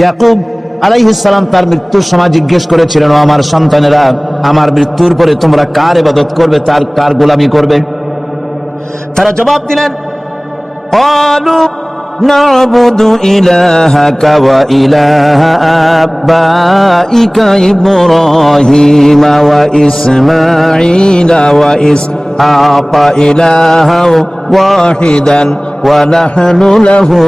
ইয়াকুব আলাইহিস সালাম তার মৃত্যুর সময় জিজ্ঞেস করেছিলেন, ও আমার সন্তানেরা, আমার মৃত্যুর পরে তোমরা কার ইবাদত করবে, তার কার গোলামি করবে? তারা জবাব দিলেন, ক্বালু না'বুদু ইলাহাকা ওয়া ইলাহা আবাইকা ইব্রাহিম ওয়া ইসমাঈল ওয়া ইসহাক ইলাহাও ওয়াহিদান ওয়া নাহনু লাহু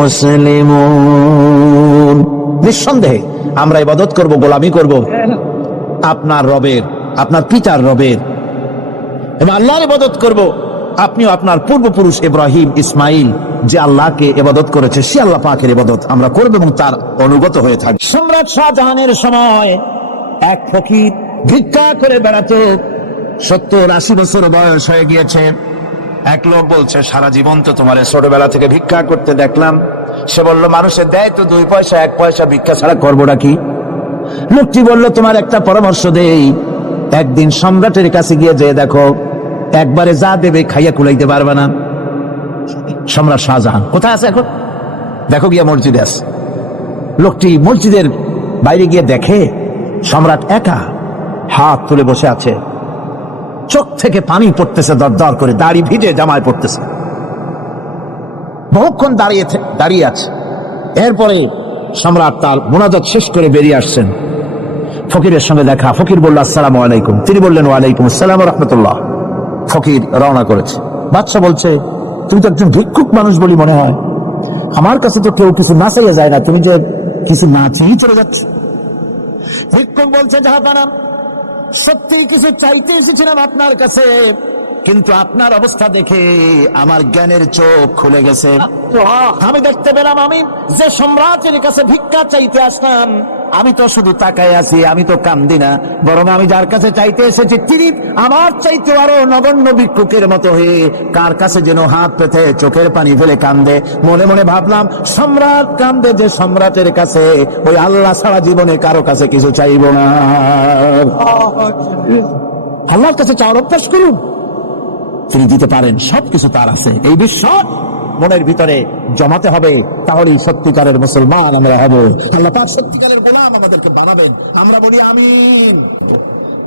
মুসলিমুন। নিঃসন্দেহে আমরা ইবাদত করব, গোলামি করব আপনার রবের, আপনার পিতার রবের, এবং আল্লাহর ইবাদত করব। আপনিও আপনার পূর্বপুরুষ ইব্রাহিম, ইসমাইল যে আল্লাহকে ইবাদত করেছে, সে আল্লাহ পাকের ইবাদত আমরা করব এবং তার অনুগত হয়ে থাকব। সম্রাট শাহজাহানের সময় এক ফকির ভিক্ষা করে বেড়াতো। 70-80 বছর বয়স হয়ে গিয়েছে। এক লোক বলছে, সারা জীবন তো তোমার ছোটবেলা থেকে ভিক্ষা করতে দেখলাম। সে বলল, মানুষের দেয় তো 2 পয়সা 1 পয়সা, ভিক্ষা ছাড়া করবোটা কি? লোকটি বলল, তোমার একটা পরামর্শ দেই, একদিন সম্রাটের কাছে গিয়ে যে দেখো, একবারে যা দেবে খাইয়া কুলাইতে পারবে না। সম্রাট শাহজাহান কোথায় আছে এখন? দেখো গিয়া মসজিদে আছে। লোকটি মসজিদের বাইরে গিয়ে দেখে সম্রাট একা হাত তুলে বসে আছে, চোখ থেকে পানি পড়তেছে দর দর করে, দাড়ি ভিজে জামায় পড়তেছে, বহুক্ষণ দাঁড়িয়ে আছে। এরপরে সম্রাট তার মুনাজাত শেষ করে বেরিয়ে আসছেন। ফকিরের সঙ্গে দেখা। ফকির বলল, আসসালামু আলাইকুম। তিনি বললেন, ওয়ালাইকুম আসসালাম ওয়া রাহমাতুল্লাহ। ফকির রওনা করেছে। বাদশা বলছে, তুমি তো একজন ভিক্ষুক মানুষ বলি মনে হয়, আমার কাছে তো কেউ কিছু না চাইয়া যায় না, তুমি যে কিছু না চেয়েই চলে যাচ্ছ। ভিক্ষুক বলছে, জাহাপানা, সত্যি কিছু চাইতে এসেছিলাম আপনার কাছে, কিন্তু আপনার অবস্থা দেখে আমার জ্ঞানের চোখ খুলে গেছে। আমি দেখতে পেলাম, আমি যে সম্রাটের কাছে ভিক্ষা চাইতে আসলাম, আমি তো শুধু তাকায় আছি, আমি তো কান্দি না, বরং আমি যার কাছে চাইতে এসেছি তিনি আমার চাইতে আরো নগণ্য ভিক্ষুকের মতো হয়ে কার কাছে যেন হাত পেতে চোখের পানি ফেলে কান্দে। মনে মনে ভাবলাম, সম্রাট কান্দে যে সম্রাটের কাছে, ওই আল্লাহ সারা জীবনে কারো কাছে কিছু চাইব না। আল্লাহর কাছে চাওয়ার অভ্যাস করুন, তিনি দিতে পারেন, সবকিছু তার আছে। এই বিশ্বাস মনের ভিতরে জমাতে হবে, তাহলেই সত্যিকারের মুসলমান আমরা হব। আল্লাহ পাক সত্যিকারের গোলাম আমাদেরকে বানাবেন। আমরা বলি আমিন।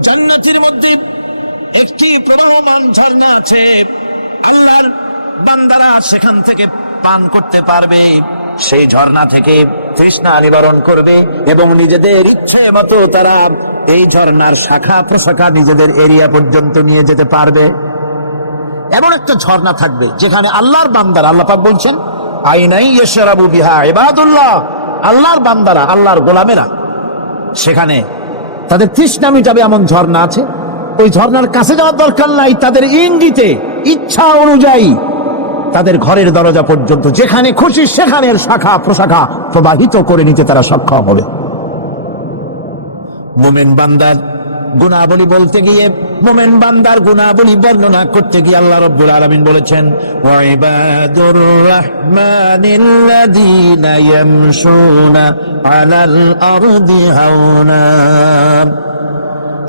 জান্নাতের মধ্যে একটি প্রবাহমান ঝর্ণা আছে, আল্লাহর বান্দারা সেখান থেকে পান করতে পারবে। সেই ঝর্ণা থেকে তৃষ্ণা নিবারণ করবে এবং নিজেদের ইচ্ছে মতো তারা এই ঝর্ণার শাখা প্রশাখা নিজেদের এরিয়া পর্যন্ত নিয়ে যেতে পারবে। এমন একটা ঝর্ণা থাকবে যেখানে আল্লাহর বান্দারা, আল্লাহ পাক বলছেন, আইনাই ইয়াশরাবু বিহা ইবাদুল্লাহ, আল্লাহর বান্দারা, আল্লাহর গোলামেরা, সেখানে তাদের তৃষ্ণা মিটাবে এমন ঝর্ণা আছে। ওই ঝর্ণার কাছে যাওয়ার দরকার নাই, তাদের ইঙ্গিতে ইচ্ছা অনুযায়ী তাদের ঘরের দরজা পর্যন্ত যেখানে খুশি সেখানের শাখা প্রশাখা প্রবাহিত করে নিতে তারা সক্ষম হবে। মুমিন বান্দার গুনাহবলী বলতে গিয়ে, মুমিন বান্দার গুনাহবলী বর্ণনা করতে গিয়ে আল্লাহ রাব্বুল আলামিন বলেছেন, ওয়া ইবাদুর রাহমানিল্লাযীনা ইয়ামশুনা আলাল আরদি হাওনা।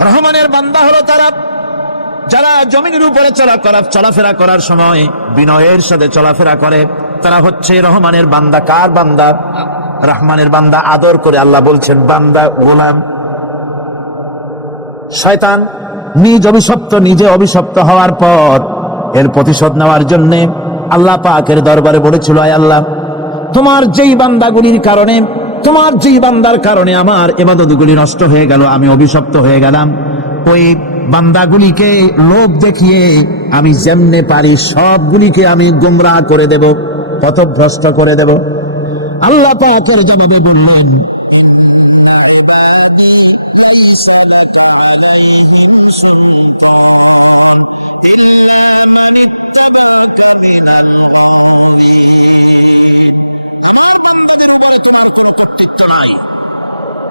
রহমানের বান্দা হলো তারা যারা জমিনের উপরে চলাফেরা করার সময় বিনয়ের সাথে চলাফেরা করে, তারা হচ্ছে রহমানের বান্দা। কার বান্দা? রহমানের বান্দা। আদর করে আল্লাহ বলছেন বান্দা, গোলাম। শয়তান নিজে অভিশপ্ত হওয়ার পর এর প্রতিশোধ নেওয়ার জন্য আল্লাহ পাকের দরবারে বলেছিল, আয় আল্লাহ, তোমার যেই বান্দাগুলির কারণে, তোমার যেই বান্দার কারণে আমার ইবাদতগুলি নষ্ট হয়ে গেল, আমি অভিশপ্ত হয়ে গেলাম, ওই বান্দাগুলিকে লোভ দেখিয়ে আমি যেমনে পারি সবগুলিকে আমি গুমরাহ করে দেব, পথভ্রষ্ট করে দেব। আল্লাহ পাকের জবাবে বললেন,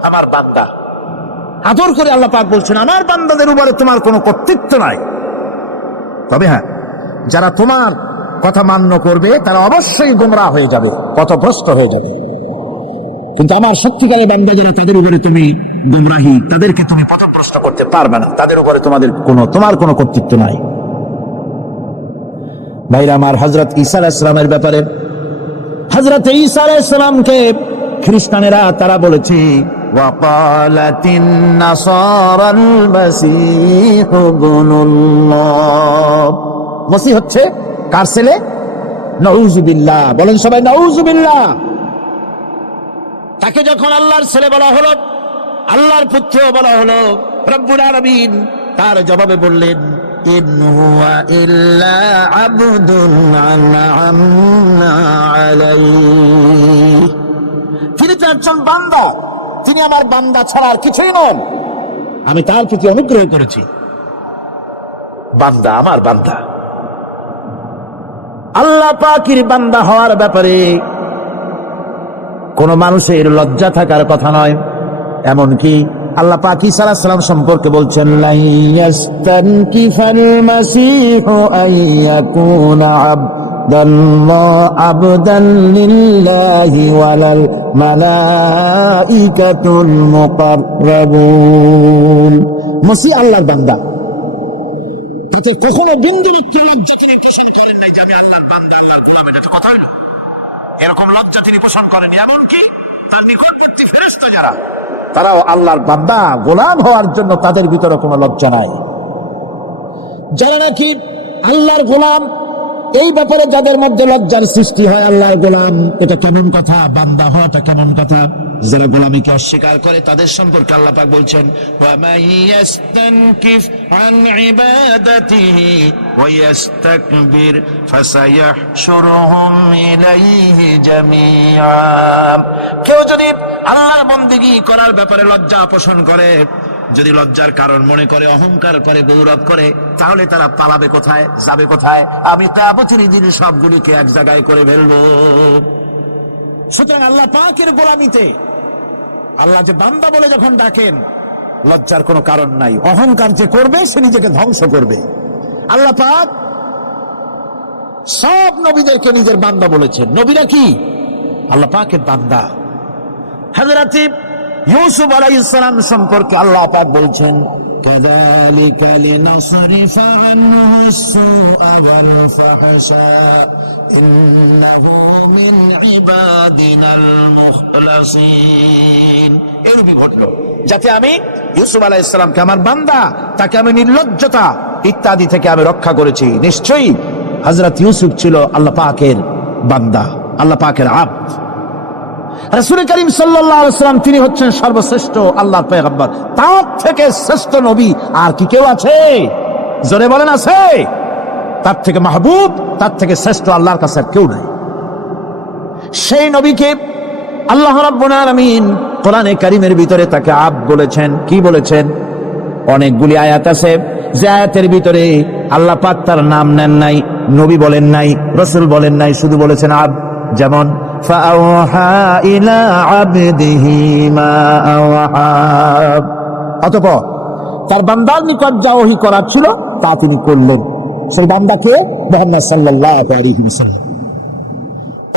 আমার বান্দা। আদর করে আল্লাহ পাক বলছেন, আমার বান্দাদের উপরে তোমার কোনো কর্তৃত্ব নাই। তবে হ্যাঁ, যারা তোমার কথা মান্য করবে তারা অবশ্যই গোমরাহ হয়ে যাবে, পথভ্রষ্ট হয়ে যাবে। কিন্তু আমার সত্যিকারের বান্দা যারা, তাদের উপরে তুমি গোমরাহি, তাদেরকে তুমি পথভ্রষ্ট করতে পারবে না, তাদের উপরে তোমার কোনো কর্তৃত্ব নাই। ভাইরা আমার, হযরত ঈসা আলাইহিস সালামের ব্যাপারে, হযরত ঈসা আলাইহিস সালামকে খ্রিস্টানেরা তারা বলেছে ওয়াকালাতিন নাসারাল মাসীহু ইবনুল্লাহ, মসিহ হচ্ছে কার ছেলে? নাউযুবিল্লাহ, বলেন সবাই নাউযুবিল্লাহ। তাকে যখন আল্লাহর ছেলে বলা হলো, আল্লাহর পুত্র বলা হলো, রব্বুল আলামিন তার জবাবে বললেন ইন হুয়া ইল্লা আবদুন আনআমনা আলাইহি, তিনি তো একজন বান্দা, তিনি আমার বান্দা ছাড়া আর কিছুই নন, আমি তার প্রতি অনুগ্রহ করেছি। বান্দা, আমার বান্দা। আল্লাহ পাকের বান্দা হওয়ার ব্যাপারে কোন মানুষের লজ্জা থাকার কথা নয়। এমনকি আল্লাহ পাক ঈসা আলাইহিস সালাম সম্পর্কে বলছেন লা ইয়াস্তানকিফাল মাসীহু আইয়াকুনা আবদান লিল্লাহি ওয়ালাল মালাইকাতুল মুকাররাবুন। মসিহ আল্লাহর বান্দা, তাতে কখনো বিন্দু মাত্র লজ্জা তিনি পোষণ করেন নাই যে আমি আল্লাহর বান্দা, আল্লাহর গোলাম। এটা তো কথা হইল, এরকম লজ্জা তিনি পোষণ করেনি। এমনকি তার নিকটবর্তী ফেরেশতা যারা, তারাও আল্লাহর বান্দা গোলাম হওয়ার জন্য তাদের ভিতরে কোনো লজ্জা নাই। যারা নাকি আল্লাহর গোলাম, এই ব্যাপারে যাদের মধ্যে লজ্জার সৃষ্টি হয়, আল্লাহর গোলাম এটা কেমন কথা, বান্দা হওয়াটা কেমন কথা। যারা গোলামীকে অস্বীকার করে তাদের সম্পর্কে আল্লাহ পাক বলছেন ওয়া মাইয়াস্তানকিফ আন ইবাদাতিহি ওয়া ইস্তাকবির ফাসায়াহশুরুহুম ইলাইহি জামিআ। কেউ যদি আল্লাহর বন্দেগী করার ব্যাপারে লজ্জা পোষণ করে, যদি লজ্জার কারণ মনে করে, অহংকার করে, গৌরব করে, তাহলে তারা পালাবে কোথায়, যাবে কোথায়? আমি তাবতিনি যিনি সবগুলিকে এক জায়গায় করে ফেলবো। সুতরাং আল্লাহ পাকের গোলামিতে আল্লাহ যে বান্দা বলে যখন ডাকেন, লজ্জার কোনো কারণ নাই। অহংকার যে করবে সে নিজেকে ধ্বংস করবে। আল্লাহ পাক সব নবীদেরকে নিজের বান্দা বলেছেন। নবীরা কি আল্লাহ পাকের বান্দা। হযরত ইউসুফ আলাইহিস সালাম সম্পর্কে আল্লাহ পাক বলছেন কাযালিকা লিনাসরিফা আনহু আস-সুআ ওয়াল ফাহশা ইন্নাহু মিন ইবাদিনাল মুখলাসিন। এরূপই ঘটলো যাতে আমি ইউসুফ আলাইহিস সালামকে আমার বান্দা, তাকে আমি নির্লজ্জতা ইত্যাদি থেকে আমি রক্ষা করেছি। নিশ্চয়ই হযরত ইউসুফ ছিল আল্লাহ পাকের বান্দা, আল্লাহ পাকের আব্দ। রাসূল করিম সাল্লাল্লাহু আলাইহি ওয়াসাল্লাম তিনি হচ্ছেন সর্বশ্রেষ্ঠ আল্লাহর পয়গম্বর। তার থেকে শ্রেষ্ঠ নবী আর কি কেউ আছে? জোরে বলেন আছে? তার থেকে মাহবুব, তার থেকে শ্রেষ্ঠ আল্লাহর কাছে আর কেউ নাই। সেই নবীকে আল্লাহ রাব্বুল আলামিন কোরআনে কারীমের ভিতরে তাকে আব্দ বলেছেন। কি বলেছেন? অনেকগুলি আয়াত আছে যে আয়াতের ভিতরে আল্লাহ পাক তার নাম নেন নাই, নবী বলেন নাই, রাসূল বলেন নাই, শুধু বলেছেন আব্দ। যেমন ফাআওহা ইলা আবদিহি মা আওহা, অতঃপর তার বান্দার নিকট যা ওহী করা ছিল তা তিনি করলেন। সেই বান্দাকে মুহাম্মদ সাল্লাল্লাহু আলাইহি ওয়াসাল্লাম।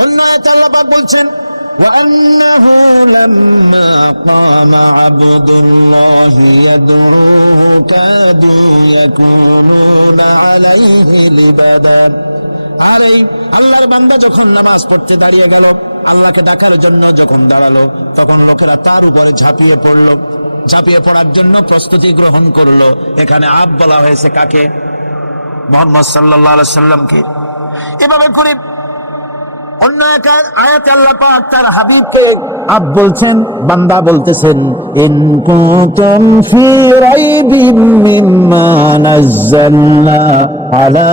অন্য আয়াতে আল্লাহ পাক বলছেন ওয়া আন্নাহু লাম্মা কামা আবদুল্লাহি ইয়াদউহু কাদু ইয়াকুনুনা আলাইহি লিবাদা। আর এই আল্লাহর বান্দা যখন নামাজ পড়তে দাঁড়িয়ে গেল, আল্লাহকে ডাকার জন্য যখন দাঁড়ালো, তখন লোকেরা তার উপরে ঝাঁপিয়ে পড়লো, ঝাঁপিয়ে পড়ার জন্য প্রস্তুতি গ্রহণ করলো। এখানে আব বলা হয়েছে কাকে? মুহাম্মদ সাল্লাল্লাহু আলাইহি সাল্লামকে। এভাবে করে অন্য এক আয়াতে আল্লাহ পাক তার হাবিবকে আব বলছেন, বান্দা বলতেছেন ইন কুনতুম ফি রাইবিন মিম্মা নাযালনা আলা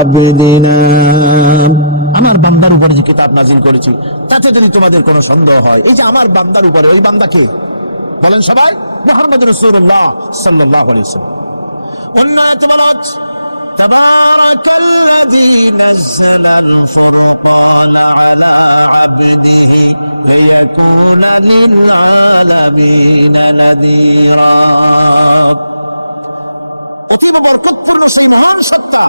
আবদিনা, আমার বান্দার উপরে যে কিতাব নাযিল করেছি তাতে যদি তোমাদের কোনো সন্দেহ হয়। এই যে আমার বান্দার উপরে, ওই বান্দা কে বলেন সবাই? মুহাম্মদ রাসূলুল্লাহ সাল্লাল্লাহু আলাইহি ওয়াসাল্লাম। অন্য আয়াতে বলা হচ্ছে তাবারাকাল্লাযী নাযালাল ফুরকানা আলা আবদিহি লিয়াকুনা লিল আলামিনা নাযীরা। অতীব বরকতপূর্ণ সেই মহান সত্তা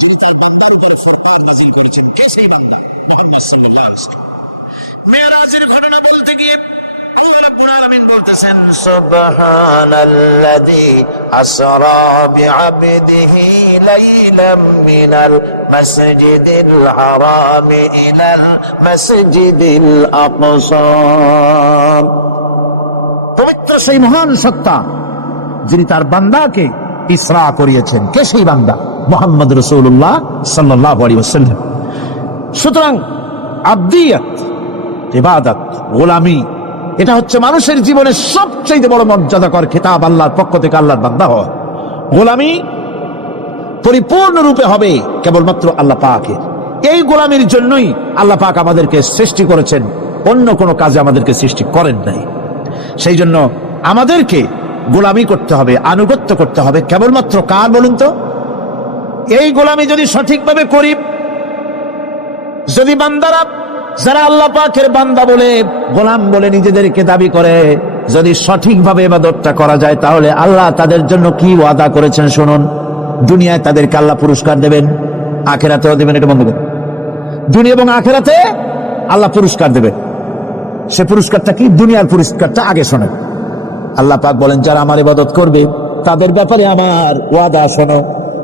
যিনি তার বান্দার উপরে ফুরকান নাযিল করেছেন। কে সেই বান্দা? মুহাম্মদ সাল্লাল্লাহু আলাইহি ওয়াসাল্লাম। মেরাজের ঘটনা বলতে গিয়ে আল্লাহ রাব্বুল আলামিন বলতেছেন সুবহানাল্লাযী আসরা বিআবদিহি লাইলাম মিনাল মাসজিদিল হারাম ইলাল মাসজিদিল আকসা। পবিত্র সেই মহান সত্তা যিনি তার বান্দাকে ইসরা করিয়েছেন। কে সেই বান্দা? মুহাম্মদ রাসূলুল্লাহ সাল্লাল্লাহু আলাইহি ওয়াসাল্লাম। সুতরাং আবদিয়াত, ইবাদত, গোলামি, এটা হচ্ছে মানুষের জীবনের সবচেয়ে বড় মর্যাদাকর খেতাব আল্লাহর পক্ষ থেকে আল্লাহর বান্দা হওয়া। গোলামি পরিপূর্ণরূপে হবে কেবলমাত্র আল্লাহ পাকের। এই গোলামির জন্যই আল্লাহ পাক আমাদেরকে সৃষ্টি করেছেন, অন্য কোনো কাজে আমাদেরকে সৃষ্টি করেন নাই। সেই জন্য আমাদেরকে গোলামি করতে হবে, আনুগত্য করতে হবে কেবলমাত্র কার বলুন তো? এই গোলামি যদি সঠিকভাবে করি, যদি বান্দারা যারা আল্লাহ পাকের বান্দা বলে, গোলাম বলে নিজেদেরকে দাবি করে, যদি সঠিকভাবে ইবাদতটা করা যায়, তাহলে আল্লাহ তাদের জন্য কি ওয়াদা করেছেন শুনুন। দুনিয়ায় তাদেরকে আল্লাহ পুরস্কার দেবেন, আখিরাতেও দেবেন। এটা বন্ধ করুন। দুনিয়া এবং আখিরাতে আল্লাহ পুরস্কার দেবেন। সে পুরস্কারটা কি? দুনিয়ার পুরস্কারটা আগে শোনেন। আল্লাহ পাক বলেন, যারা আমার ইবাদত করবে তাদের ব্যাপারে আমার ওয়াদা শোনো।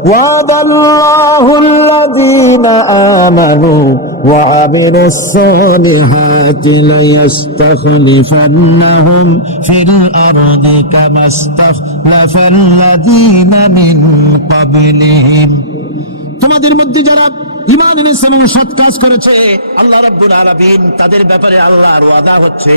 ওয়াদাল্লাহুল্লাযীনা আমানু ওয়া আমিলুস সালিহাতি লায়াস্তাখলিফান্নাহুম ফিল আরদি কামা ইসতাখলাফাল্লাযীনা মিন ক্বাবলিহিম। তোমাদের মধ্যে যারা ঈমান এনেছে এবং সৎ কাজ করেছে, আল্লাহ রাব্বুল আলামিন তাদের ব্যাপারে আল্লাহর ওয়াদা হচ্ছে,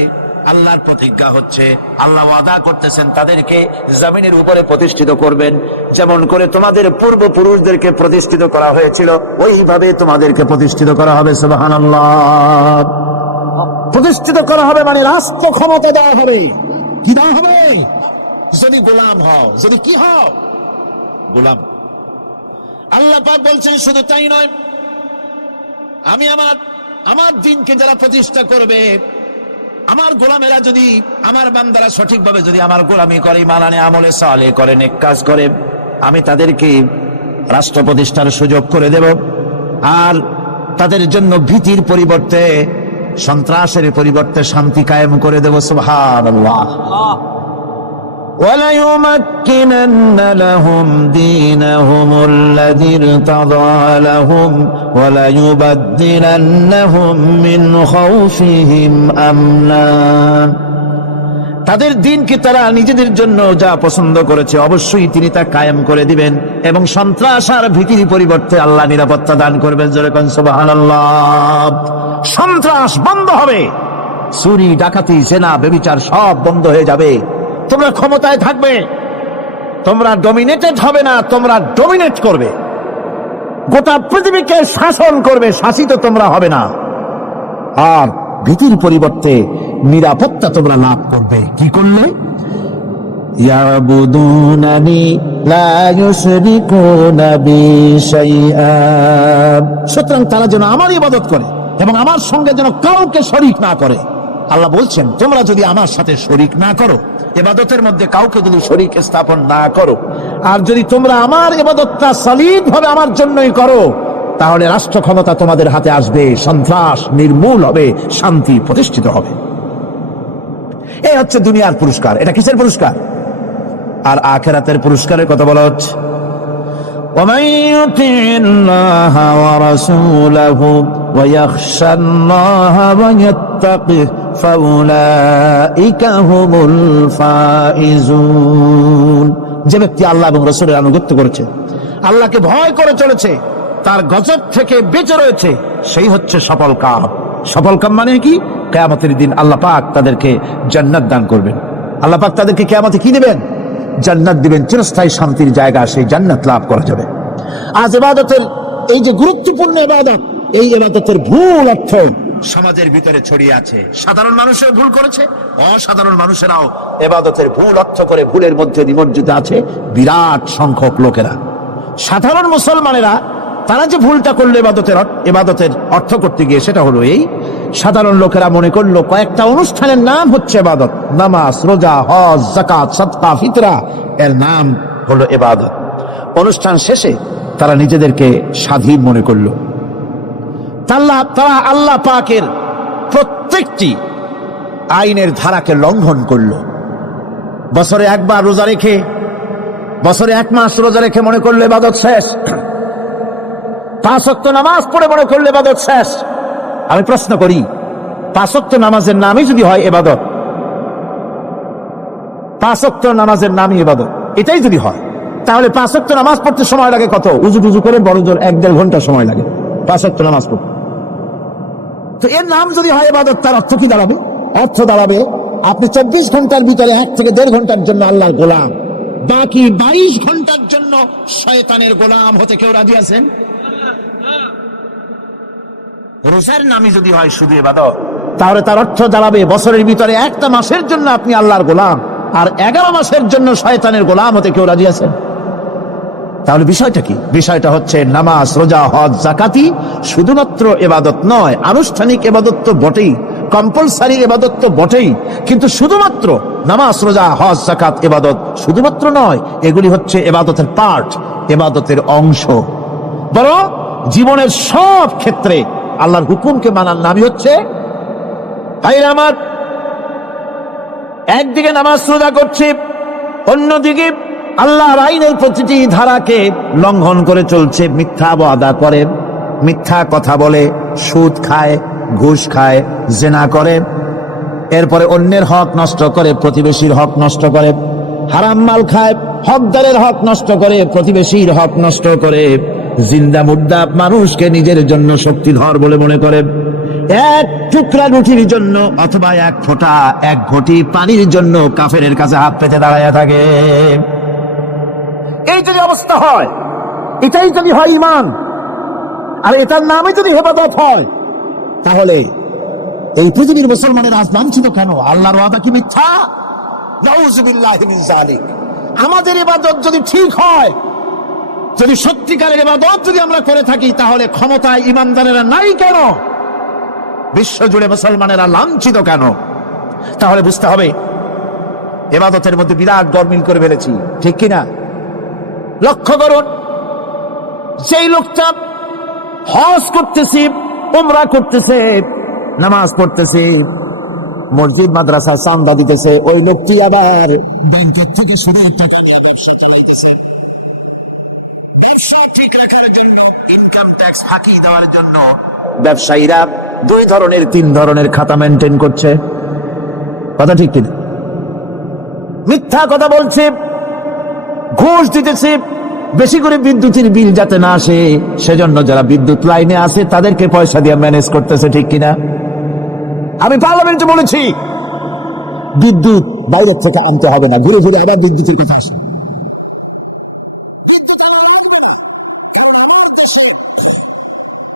আল্লাহর প্রতিজ্ঞা হচ্ছে, আল্লাহ ওয়াদা করতেছেন তাদেরকে জমিনের উপরে প্রতিষ্ঠিত করবেন। যেমন করে তোমাদের পূর্বপুরুষদেরকে প্রতিষ্ঠিত করা হয়েছিল, ওইভাবে তোমাদেরকে প্রতিষ্ঠিত করা হবে। সুবহানাল্লাহ। প্রতিষ্ঠিত করা হবে মানে রাষ্ট্র ক্ষমতা দেওয়া হবে। কি দেওয়া হবে? যদি গোলাম হও, যদি কি হও? গোলাম। আল্লাহ পাক বলছেন শুধু তাই নয়, আমি আমার দিনকে যারা প্রতিষ্ঠা করবে, আমার গোলামেরা যদি, আমার বান্দারা সঠিকভাবে যদি আমার গোলামি করে, ঈমান আনে, আমলে সালেহ করে, নেক কাজ করে, আমি তাদেরকে রাষ্ট্র প্রতিষ্ঠার সুযোগ করে দেব। আর তাদের জন্য ভীতির পরিবর্তে, সন্ত্রাসের পরিবর্তে শান্তি কায়েম করে দেব। সুবহানাল্লাহ। وَلَيُمَكِّنَنَّ لَهُمْ دِينَهُمُ الَّذِي ارْتَضَىٰ لَهُمْ وَلَيُبَدِّلَنَّهُمْ مِنْ خَوْفِهِمْ أَمْنًا। তাদের দিনকে তারা নিজেদের জন্য যা পছন্দ করেছে, অবশ্যই তিনি তা কায়েম করে দিবেন, এবং সন্ত্রাস আর ভীতির পরিবর্তে আল্লাহ নিরাপত্তা দান করবেন। জোরে কোন সুবহানাল্লাহ। সন্ত্রাস বন্ধ হবে, চুরি, ডাকাতি, জেনা, ব্যভিচার সব বন্ধ হয়ে যাবে। তোমরা ক্ষমতায় থাকবে, তোমরা ডমিনেটেড হবে না, তোমরা ডমিনেট করবে। গোটা পৃথিবীকে শাসন করবে, শাসিত তোমরা হবে না। আর ভীতির পরিবর্তে নিরাপত্তা তোমরা লাভ করবে। কি করলে? ইয়াবুদুনানি লা ইউশরিকুনা বি শাইআ। সুতরাং তারা যেন আমার ইবাদত করে এবং আমার সঙ্গে যেন কাউকে শরীক না করে। আল্লাহ বলছেন, তোমরা যদি আমার সাথে শরীক না করো, ইবাদতের মধ্যে কাউকে যদি শরীক স্থাপন না করো, আর যদি তোমরা আমার ইবাদতটা সলিড ভাবে আমার জন্যই করো, তাহলে রাষ্ট্র ক্ষমতা তোমাদের হাতে আসবে, সন্ত্রাস নির্মূল হবে, শান্তি প্রতিষ্ঠিত হবে। এই হচ্ছে দুনিয়ার পুরস্কার। এটা কিসের পুরস্কার? আর আখিরাতের পুরস্কারের কথা বলা হচ্ছে। ومن يطع الله ورسوله ويخشى الله ويتقه فأولئك هم الفائزون। যে ব্যক্তি আল্লাহ এবং রাসূলের আনুগত্য করেছে, আল্লাহকে ভয় করে চলেছে, তার গজব থেকে বেঁচে রয়েছে, সেই হচ্ছে সফল কাম। সফল কাম মানে কি? কিয়ামতের দিন আল্লাহ পাক তাদেরকে জান্নাত দান করবেন। আল্লাহ পাক তাদেরকে কিয়ামতে কি দিবেন? জান্নাত দিবেন, চিরস্থায়ী শান্তির জায়গা, সেই জান্নাত লাভ করা যাবে। আজ ইবাদতের এই যে গুরুত্বপূর্ণ ইবাদত, এই ইবাদতের ভুল অর্থ সমাজের ভিতরে ছড়িয়ে আছে। সাধারণ মানুষের ভুল করেছে, অসাধারণ মানুষেরাও ইবাদতের ভুল অর্থ করে ভুলের মধ্যে নিমজ্জিত আছে বিরাট সংখ্যক লোকেরা। সাধারণ মুসলমানেরা তারা যে ভুলটা করলো ইবাদতের অর্থ করতে গিয়ে, সেটা হলো এই, সাধারণ লোকেরা মনে করলো কয়েকটা অনুষ্ঠানের নাম হচ্ছে ইবাদত, নামাজ, রোজা, হজ, যাকাত, সাদকা, ফিতরা, এর নাম হলো ইবাদত। অনুষ্ঠান শেষে তারা নিজেদেরকে স্বাধীন মনে করলো। তারা আল্লাহ পাকের প্রত্যেকটি আইনের ধারাকে লঙ্ঘন করলো। বছরে একবার রোজা রেখে, বছরে 1 মাস রোজা রেখে মনে করলে ইবাদত শেষ, 5 ওয়াক্ত নামাজ পড়ে মনে করলে ইবাদত শেষ। আমি প্রশ্ন করি, 5 ওয়াক্ত নামাজের নামই যদি হয় ইবাদত, 5 ওয়াক্ত নামাজের নামই ইবাদত, এটাই যদি হয়, তাহলে 5 ওয়াক্ত নামাজ পড়তে সময় লাগে কত? উজু টুজু করে বড় জোর 1-1.5 ঘন্টা সময় লাগে 5 ওয়াক্ত নামাজ পড়তে। তো এর নাম যদি হয় ইবাদত, তার অর্থ কি দাঁড়াবে? অর্থ দাঁড়াবে আপনি 24 ঘন্টার ভিতরে 1 থেকে 1.5 ঘন্টার জন্য আল্লাহর গোলাম, বাকি 22 ঘন্টার জন্য শয়তানের গোলাম হতে কেউ রাজি আছেন? রোজার নামই যদি হয় শুধু ইবাদত, তাহলে তার অর্থ দাঁড়াবে বছরের ভিতরে 1টা মাসের জন্য আপনি আল্লাহর গোলাম, আর 11 মাসের জন্য শয়তানের গোলাম হতে কেউ রাজি আছেন? তাহলে বিষয়টা কি? বিষয়টা হচ্ছে নামাজ, রোজা, হজ, যাকাতি শুধুমাত্র ইবাদত নয়, আনুষ্ঠানিক ইবাদত তো বটেই, কম্পালসারি ইবাদত তো বটেই, কিন্তু শুধুমাত্র নামাজ, রোজা, হজ, যাকাত ইবাদত শুধুমাত্র নয়, এগুলি হচ্ছে ইবাদতের পার্ট, ইবাদতের অংশ। বরং জীবনের সব ক্ষেত্রে আল্লাহর হুকুমকে মানার নামই হচ্ছে, ভাইরা আমার, একদিকে নামাজ রোজা করছি, অন্যদিকে আল্লাহর আইনের প্রতিটি ধারাকে লঙ্ঘন করে চলছে, মিথ্যা ওয়াদা করে, মিথ্যা কথা বলে, সুদ খায়, ঘুষ খায়, জেনা করে, এরপরে অন্যের হক নষ্ট করে, প্রতিবেশীর হক নষ্ট করে, হারাম মাল খায়, হকদারের হক নষ্ট করে, প্রতিবেশীর হক নষ্ট করে, জিন্দা মুর্দা মানুষকে নিজের জন্য শক্তিধর বলে মনে করে, 1 টুকরা রুটির জন্য অথবা 1 ফোঁটা 1 ঘটি পানির জন্য কাফেরের কাছে হাত পেতে দাঁড়ায় থাকে। এই যদি অবস্থা হয়, এটাই যদি হয় ঈমান, আর এটার নামে যদি ইবাদত হয়, তাহলে এই পৃথিবীর মুসলমানের আজ লাঞ্ছিত কেন? আল্লাহর ওয়াদা কি মিথ্যা? নাউযুবিল্লাহি মিন যালিক। আমাদের ইবাদত যদি ঠিক হয়, যদি সত্যিকারের ইবাদত যদি আমরা করে থাকি, তাহলে ক্ষমতায় ইমানদারেরা নাই কেন? বিশ্বজুড়ে মুসলমানেরা লাঞ্ছিত কেন? তাহলে বুঝতে হবে ইবাদতের মধ্যে বিরাট গরমিল করে ফেলেছি, ঠিক কিনা? লক্ষ্য করুন, যেই লোকটা হজ করতেছে, উমরা করতেছে, নামাজ পড়তেছে, মসজিদ মাদ্রাসা চাঁদা দিতেছে, ওই লোকটি আবার ব্যাংকের থেকে সুদের টাকা নিয়ে ব্যবসা চালাইতেছে। ব্যবসা ঠিক রাখার জন্য, ইনকাম ট্যাক্স ফাঁকি দেওয়ার জন্য ব্যবসায়ীরা 2 ধরনের 3 ধরনের খাতা মেনটেন করছে। কথা ঠিক কিনা? মিথ্যা কথা বলছে, ঘুষ দিতেছে, বেশি করে বিদ্যুতের বিল যাতে না আসে সেজন্য যারা বিদ্যুৎ লাইনে আছে তাদেরকে পয়সা দিয়ে ম্যানেজ করতেছে, ঠিক কিনা? আমি পার্লামেন্টে বলেছি বিদ্যুৎ বাইরের থেকে আনতে হবে না, ঘুরে ঘুরে আবার বিদ্যুতের কথা আসে।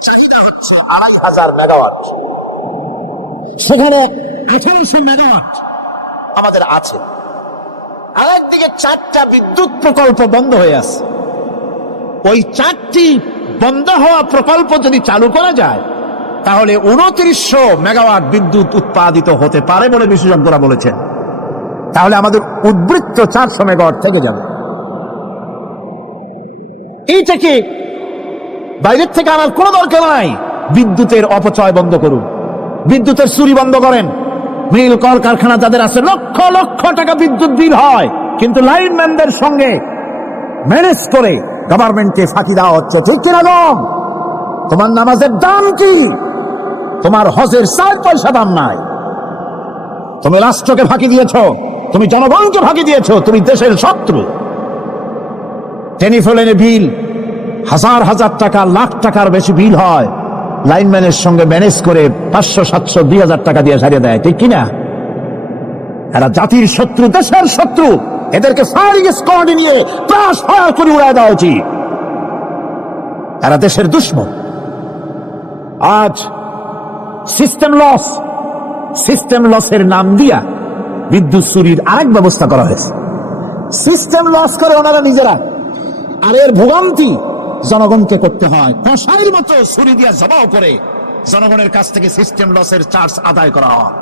চাহিদা হচ্ছে 2,500 মেগাওয়াট, সেখানে 1800 মেগাওয়াট আমাদের আছে। আরেকদিকে 4টা বিদ্যুৎ প্রকল্প বন্ধ হয়ে আছে। ওই 4টি বন্ধ হওয়া প্রকল্প যদি চালু করা যায়, তাহলে 2900 মেগাওয়াট বিদ্যুৎ উৎপাদিত হতে পারে বলে বিশেষজ্ঞরা বলেছেন। তাহলে আমাদের উদ্বৃত্ত 400 মেগাওয়াট থেকে যাবে। এইটাকে বাইরের থেকে আনার কোনো দরকার নাই। বিদ্যুতের অপচয় বন্ধ করুন, বিদ্যুতের চুরি বন্ধ করেন। মিল কল কারখানা যাদের আছে, লক্ষ লক্ষ টাকা বিদ্যুৎ বিল হয়, কিন্তু লাইনম্যানদের সঙ্গে ম্যানেজ করে গভর্নমেন্টকে ফাঁকি দেওয়া হচ্ছে, ঠিক কিনা? তোমার নামাজের দাম কি? তোমার হজের 4 পয়সা দাম নাই। তুমি রাষ্ট্রকে ফাঁকি দিয়েছ, তুমি জনগণকে ফাঁকি দিয়েছ, তুমি দেশের শত্রু। টেলিফোনের বিল 1000 টাকা, লাখ টাকার বেশি বিল হয়, লাইনম্যানের সঙ্গে ম্যানেজ করে 500, 700, 2000 টাকা দিয়ে সারিয়ে দেয়, ঠিক কিনা? এরা জাতির শত্রু, দেশের শত্রু। এদেরকে ফায়ারিং স্কোয়াডে নিয়ে ক্রাশ ফায়ার করে উড়ায় দেওয়া উচিত। এরা দেশের দুশ্মন। আজ সিস্টেম লসের নাম দিয়া বিদ্যুৎ চুরির আরেক ব্যবস্থা করা হয়েছে। সিস্টেম লস করে ওনারা নিজেরা, আর এর ভোগান্তি জনগণকে করতে হয়। কষাইয়ের মতো ছুরি দিয়া জবাও করে জনগণের কাছ থেকে সিস্টেম লসের চার্জ আদায় করা হয়।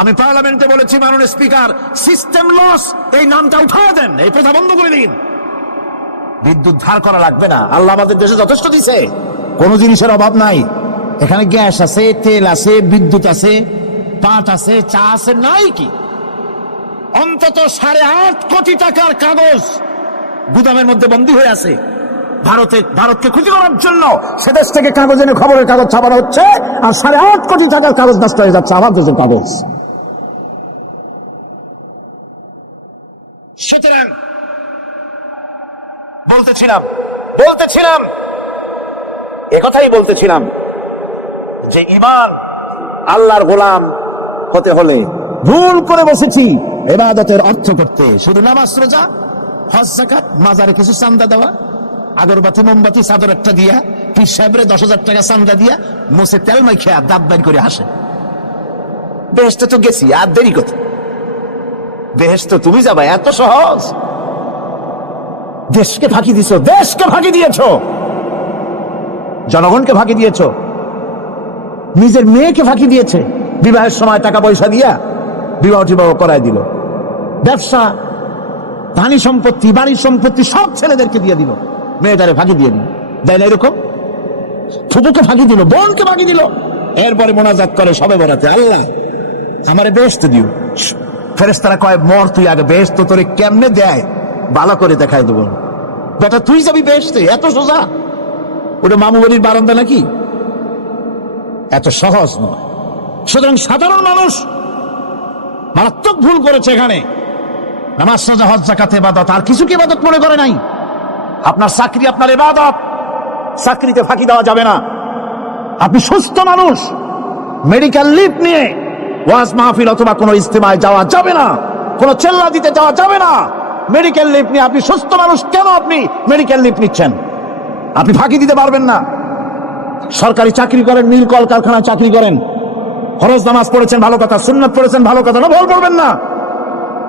আমি পার্লামেন্টে বলেছি, মাননীয় স্পিকার, সিস্টেম লস এই নামটা উঠায় দেন, এই প্রথা বন্ধ করে দিন। বিদ্যুৎ ধার করা লাগবে না, আল্লাহ আমাদের দেশে যথেষ্ট দিছে, কোন জিনিসের অভাব নাই। এখানে গ্যাস আছে, তেল আছে, বিদ্যুৎ আছে, পাট আছে, চা আছে, নাই কি অন্তত 8.5 কোটি টাকার কাগজ গুদামের মধ্যে বন্দী হয়ে আছে। ভারতকে ক্ষতি করার জন্য সে দেশ থেকে কাগজ এনে খবরের কাগজ ছাপানো হচ্ছে, আর 8.5 কোটি টাকার কাগজ নষ্ট হয়ে যাচ্ছে আমার দেশের কাগজ। সুতরাং বলতেছিলাম একথাই বলতেছিলাম যে ঈমান আল্লাহর গোলাম হতে হলে ভুল করে বসেছি ইবাদতের অর্থ করতে, শুধু নামাজ রোজা হজ যাকাত, মাজারে কিছু চান্দা দেওয়া, আগরবাতি মোমবাতি চাদর একটা দিয়া, পীর সাহেবরে 10,000 টাকা চান্দা দিয়া, মুছে তেল মাইখা দাঁত বাইর করে আসে। বেহেশতে তো গেছি, আর দেরি কত? বেহেশতে তুমি যাবা এত সহজ? দেশকে ফাঁকি দিছো, দেশকে ফাঁকি দিয়েছ, জনগণকে ফাঁকি দিয়েছ, নিজের মেয়েকে ফাঁকি দিয়েছে, বিবাহের সময় টাকা পয়সা দিয়া বিবাহ করায় দিল, ব্যবসা ধানি সম্পত্তি বাড়ির সম্পত্তি সব ছেলেদেরকে দিয়ে দিল, মেয়েটারে ফাঁকি দিয়ে দিল, দেয় না এরকম? ফুপুকে ফাঁকি দিল, বোনকে ফাঁকি দিল, এরপরে মোনাজাত করে সবে বরাতে, আল্লাহ আমারে বেহেশত দিও। ফেরেশতারা কয় মর তুই আগে, বেহেশত তোরে কেমনে দেয় ভালো করে দেখাই দেবো। বেটা তুই যাবি বেহেশতে? এত সোজা? ওটা মামু বাড়ির বারান্দা নাকি? এত সহজ নয়। সুতরাং সাধারণ মানুষ মারাত্মক ভুল করেছে এখানে। নামাজ রোজা হজ যাকাত ইবাদত, আর কিছু কি ইবাদত মনে করে নাই? আপনার চাকরি আপনার ইবাদত, চাকরিতে ফাঁকি দেওয়া যাবে না। আপনি সুস্থ মানুষ, মেডিকেল লিভ নিয়ে ওয়াজ মাহফিল অথবা কোনো ইজতিমায় যাওয়া যাবে না, কোনো চেল্লা দিতে যাওয়া যাবে না। মেডিকেল লিভ নিয়ে আপনি সুস্থ মানুষ, কেন আপনি মেডিকেল লিভ নিচ্ছেন? আপনি ফাঁকি দিতে পারবেন না। সরকারি চাকরি করেন, নীল কল কারখানায় চাকরি করেন, ফরজ নামাজ পড়েছেন ভালো কথা, সুন্নাত পড়েছেন ভালো কথা, নফল পড়বেন না।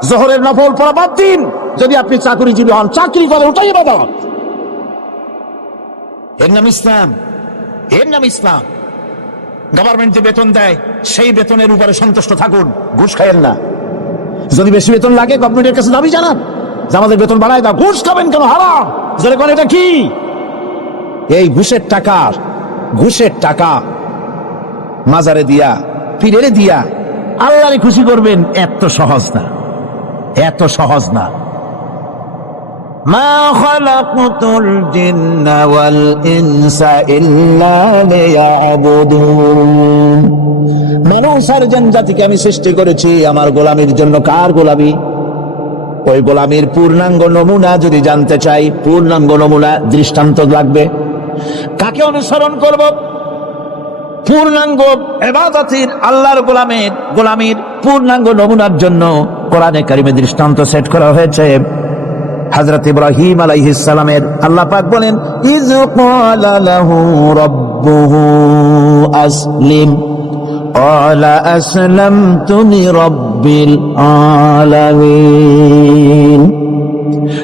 জোহরের নফল পড়া বাদ দিন। যদি আপনি চাকরিজীবী হন, চাকরি করেন, ওটাই ইবাদত। এর নাম ইসলাম, এর নাম ইসলাম। গভর্নমেন্ট যে বেতন দেয় সেই বেতনের উপরে সন্তুষ্ট থাকুন, ঘুষ খাইয়েন না। যদি বেশি বেতন লাগে গভর্নমেন্টের কাছে দাবি জানান যে আমাদের বেতন বাড়ায় দাও। ঘুষ খাবেন কেন? হারাম। জোরে কোন এটা কি? এই ঘুষের টাকা মাজারে দিয়া, পীরেরে দিয়া আল্লাহরে খুশি করবেন, এত সহজ না, এত সহজ না। মা খালাকতুল জিন্না ওয়াল ইনসা ইল্লা লিয়াবুদুন। মানুষ আর জিন জাতিকে আমি সৃষ্টি করেছি আমার গোলামির জন্য। কার গোলামি? ওই গোলামির পূর্ণাঙ্গ নমুনা যদি জানতে চাই, পূর্ণাঙ্গ নমুনা দৃষ্টান্ত লাগবে। কাকে অনুসরণ করব? পূর্ণাঙ্গ ইবাদতের আল্লাহর গোলামির পূর্ণাঙ্গ নমুনার জন্য কোরআনে কারিমে দৃষ্টান্ত সেট করা হয়েছে। হযরত ইব্রাহিম আলাইহিস সালামের আল্লাহ পাক বলেন, ইয ক্বালা লাহু রাব্বুহু আসলিম ক্বালা আসলামতু লিরাব্বিল আলামিন।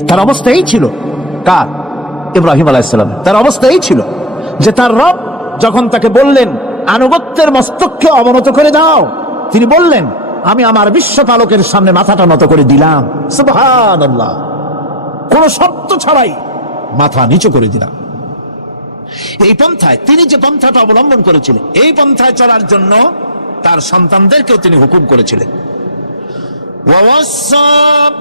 তার অবস্থা এই ছিল, কার? ইব্রাহিম আলাইহিস সালাম। তার অবস্থা এই ছিল যে তার রব যখন তাকে বললেন আনুগত্যের মস্তককে অবনত করে দাও, তিনি বললেন আমি আমার বিশ্বপালকের সামনে মাথাটা নত করে দিলাম। সুবহানাল্লাহ, কোন শব্দ ছাড়াই মাথা নিচু করে দিলাম। এই পন্থায় তিনি যে পন্থাটা অবলম্বন করেছিলেন, এই পন্থায় চলার জন্য তার সন্তানদেরকেও তিনি হুকুম করেছিলেন। ووصى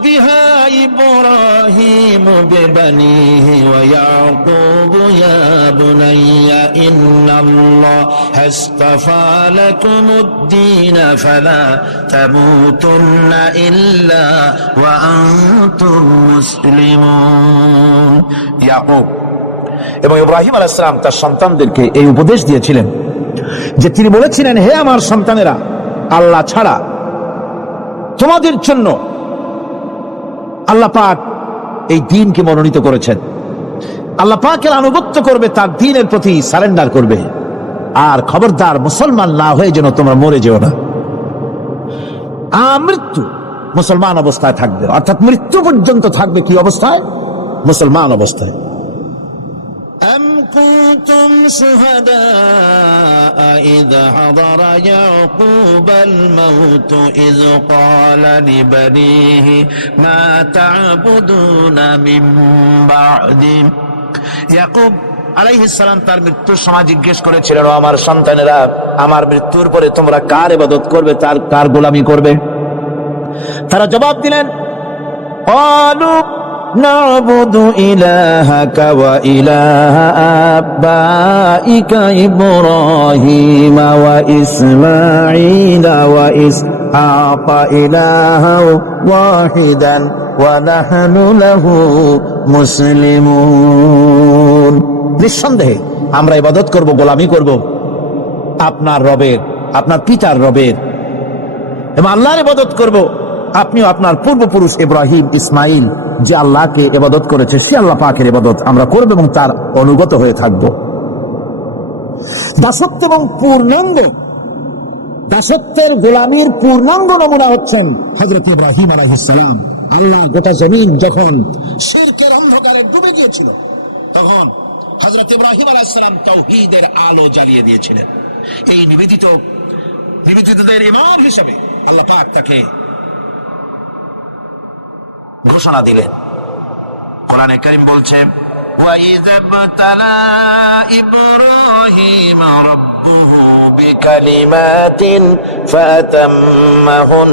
بها إبراهيم ببنيه ويعقوب يا بني إن الله اصطفى لكم الدين فلا تموتن إلا وأنتم مسلمون। ইয়াকুব এবং ইব্রাহিম আলাইহিস সালাম তার সন্তানদেরকে এই উপদেশ দিয়েছিলেন যে তিনি বলেছিলেন, হে আমার সন্তানেরা, আল্লাহ ছাড়া তোমাদের জন্য আল্লাহ পাক এই দ্বীনকে মনোনীত করেছেন। আল্লাহ পাকের আনুগত্য করবে, তার দ্বীনের প্রতি সারেন্ডার করবে। আর খবরদার মুসলমান না হয়ে যেন তোমরা মরে যেও না। মৃত্যু মুসলমান অবস্থায় থাকবে, অর্থাৎ মৃত্যু পর্যন্ত থাকবে কি অবস্থায়? মুসলমান অবস্থায়। أم كنتم شهداء إذ حضر يعقوب الموت إذ قال لبنيه ما تعبدون من بعدي। ইয়াকুব আলাইহিস সালাম তার মৃত্যুর সময় জিজ্ঞেস করেছিলেন, ও আমার সন্তানেরা, আমার মৃত্যুর পরে তোমরা কার ইবাদত করবে, তার কার গোলামি করবে? তারা জবাব দিলেন, قالوا نعبد إلهك وإله آبائك إبراهيم وإسماعيل وإسحاق إلها واحدا ونحن له মুসলিমুন। নিঃসন্দেহে আমরা ইবাদত করব, গোলামি করব আপনার রবের, আপনার পিতার রবের, এবং আল্লাহর ইবাদত করব। আপনিও আপনার পূর্বপুরুষ ইব্রাহিম, ইসমাইল যে আল্লাহকে ইবাদত করেছে, সে আল্লাহ পাকের ইবাদত আমরা করব এবং তার অনুগত হয়ে থাকব। দাসত্ব এবং পূর্ণাঙ্গ দাসত্বের গোলামীর পূর্ণাঙ্গ নমুনা হচ্ছেন হযরত ইব্রাহিম আলাইহিস সালাম। আল্লাহ গোটা জমিন যখন শিরকের অন্ধকারে ডুবে গিয়েছিল, তখন হযরত ইব্রাহিম আলাইহিস সালাম তাওহীদের আলো জ্বালিয়ে দিয়েছিলেন। এই নিবেদিতদের ইমাম হিসেবে আল্লাহ পাক তাকে ঘোষণা দিলেন। কোরআনে কারীম বলছে, وَإِذَ ابْتَلَى إِبْرَاهِيمَ رَبُّهُ بِكَلِمَاتٍ فَأَتَمَّهُنَّ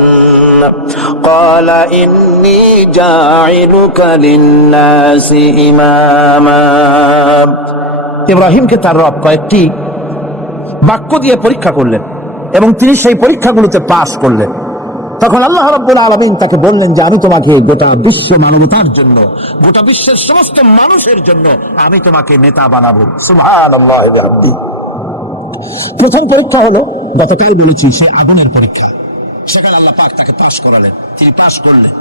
قَالَ إِنِّي جَاعِلُكَ لِلنَّاسِ إِمَامًا। ইব্রাহিমকে তার রব কয়েকটি বাক্য দিয়ে পরীক্ষা করলেন এবং তিনি সেই পরীক্ষাগুলোতে পাস করলেন। তখন আল্লাহ রাব্বুল আলামিন তাকে বললেন যে আমি তোমাকে গোটা বিশ্ব মানবতার জন্য, গোটা বিশ্বের সমস্ত মানুষের জন্য আমি তোমাকে নেতা বানাবো। সুবহানাল্লাহি ওয়া বিহামদিহি। প্রথম পরীক্ষা হলো, গতকাল বলেছি, সে আগুনের পরীক্ষা। সেখানে আল্লাহ পাক তাকে পাস করালেন, তিনি পাস করলেন।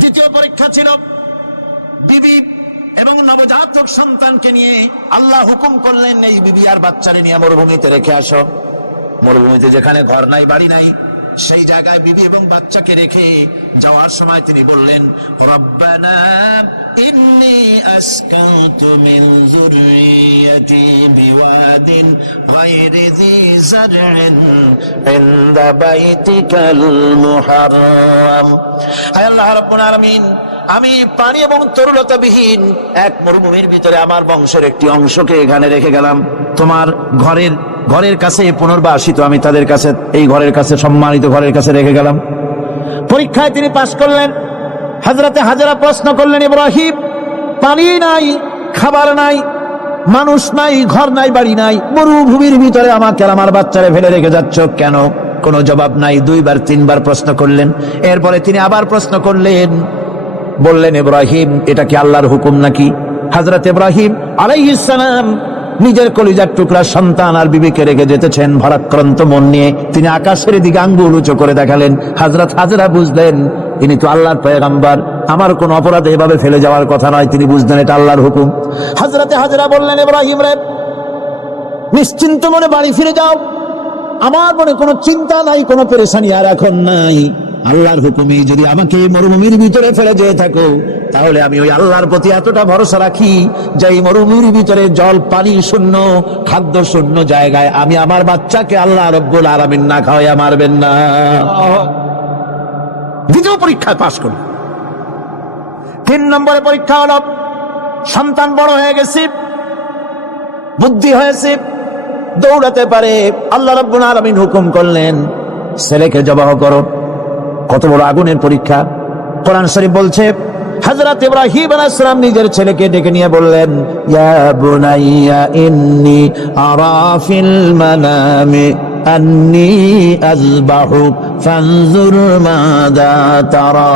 দ্বিতীয় পরীক্ষা ছিল বিবি এবং নবজাতক সন্তানকে নিয়ে। আল্লাহ হুকুম করলেন, এই বিবি আর বাচ্চারে নিয়ে মরুভূমিতে রেখে আসো। মরুভূমিতে যেখানে ঘর নাই, বাড়ি নাই, সেই জায়গায় বিবি এবং বাচ্চাকে রেখে যাওয়ার সময় তিনি বললেন, রব্বানা ইন্নী আসকানতু মিন যুররিয়্যাতি বিওয়াদিন গায়রি যী যারইন ইনদা বাইতিকাল মুহাররাম। হে আল্লাহ রাব্বুল আলামিন, আমি পানি এবং তরলতাবিহীন এক মরুভূমির ভিতরে আমার বংশের একটি অংশকে এখানে রেখে গেলাম। তোমার ঘরের কাছে পুনর্বাসিত, আমি তাদের কাছে, এই ঘরের কাছে, সম্মানিত ঘরের কাছে রেখে গেলাম। পরীক্ষায় তিনি পাস করলেন। হযরতে হাজেরা প্রশ্ন করলেন, ইব্রাহিম, পানি নাই, খাবার নাই, মানুষ নাই, ঘর নাই, বাড়ি নাই, মরুভূমির ভিতরে আমাকে আর আমার বাচ্চারে ফেলে রেখে যাচ্ছ কেন? কোনো জবাব নাই। 2 বার 3 বার প্রশ্ন করলেন। এরপরে তিনি আবার প্রশ্ন করলেন, বললেন, ইব্রাহিম, এটা কি আল্লাহর হুকুম নাকি? হযরত ইব্রাহিম আলাইহিস সালাম নিজের কলিজার টুকরা সন্তান আর বিবিকে রেখে যেতেছেন ভারাক্রান্ত মন নিয়ে। তিনি আকাশের দিকে আঙ্গুল উঁচু করে দেখালেন। হযরত হাজেরা বুঝলেন ইনি তো আল্লাহর পয়গম্বর, আমার কোন অপরাধে এভাবে ফেলে যাওয়ার কথা নয়। তিনি বুঝলেন এটা আল্লাহর হুকুম। হযরতে হাজেরা বললেন, ইব্রাহিম রে, নিশ্চিন্ত মনে বাড়ি ফিরে যাও, আমার মনে কোনো চিন্তা নাই, কোনো পেরেশানি আর এখন নাই। আল্লাহর হুকুমে যদি আমাকে মরুভূমির ভিতরে ফেলে যেয়ে থাকো, তাহলে আমি ওই আল্লাহর প্রতি এতটা ভরসা রাখি যে এই মরুভূমির ভিতরে জল, পানি শূন্য, খাদ্য শূন্য জায়গায় আমি আমার বাচ্চাকে আল্লাহ রাব্বুল আলামিন না খাওয়াইয়া মারবেন না। দ্বিতীয় পরীক্ষায় পাস করল। 3 নম্বরে পরীক্ষা হলো, সন্তান বড় হয়ে গেছে, বুদ্ধি হয়েছে, দৌড়াতে পারে। আল্লাহ রাব্বুল আলামিন হুকুম করলেন, ছেলেকে জবাহ করো। কত বড় আগুনের পরীক্ষা! কোরআন শরীফ বলছে, হযরত ইব্রাহিম আলাইহিস সালাম নিজের ছেলেকে ডেকে নিয়ে বললেন, ইয়া বুনাইয়া ইন্নী আরা ফিল মানামি আন্নী আযবাহুক ফানজুর মাযা তারা।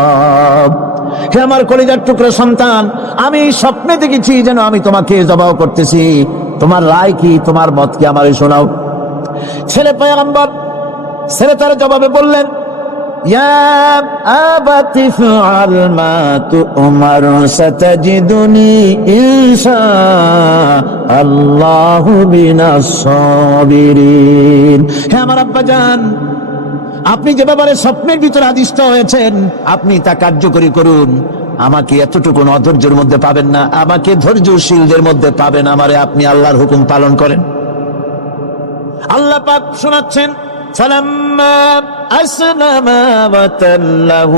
হে আমার কলিজার টুকরা সন্তান, আমি স্বপ্নে দেখেছি যেন আমি তোমাকে জবাহ করতেছি। তোমার রায় কি, তোমার মত কি, আমারে শোনাও। ছেলে পয়গম্বর, ছেলে তার জবাবে বললেন, ইয়া আবাতি ফাআল মা তু'মার সাতাজিদুনি ইনশাআল্লাহু মিনাস সাবিরিন। হে আমার আব্বাজান, আপনি যে ব্যাপারে স্বপ্নের ভিতরে আদিষ্ট হয়েছেন, আপনি তা কার্যকরী করুন। আমাকে এতটুকু অধৈর্যের মধ্যে পাবেন না, আমাকে ধৈর্যশীলদের মধ্যে পাবেন। আমারে আপনি আল্লাহর হুকুম পালন করেন। আল্লাহ পাক শোনাচ্ছেন, ফালাম্মা أسلما وتله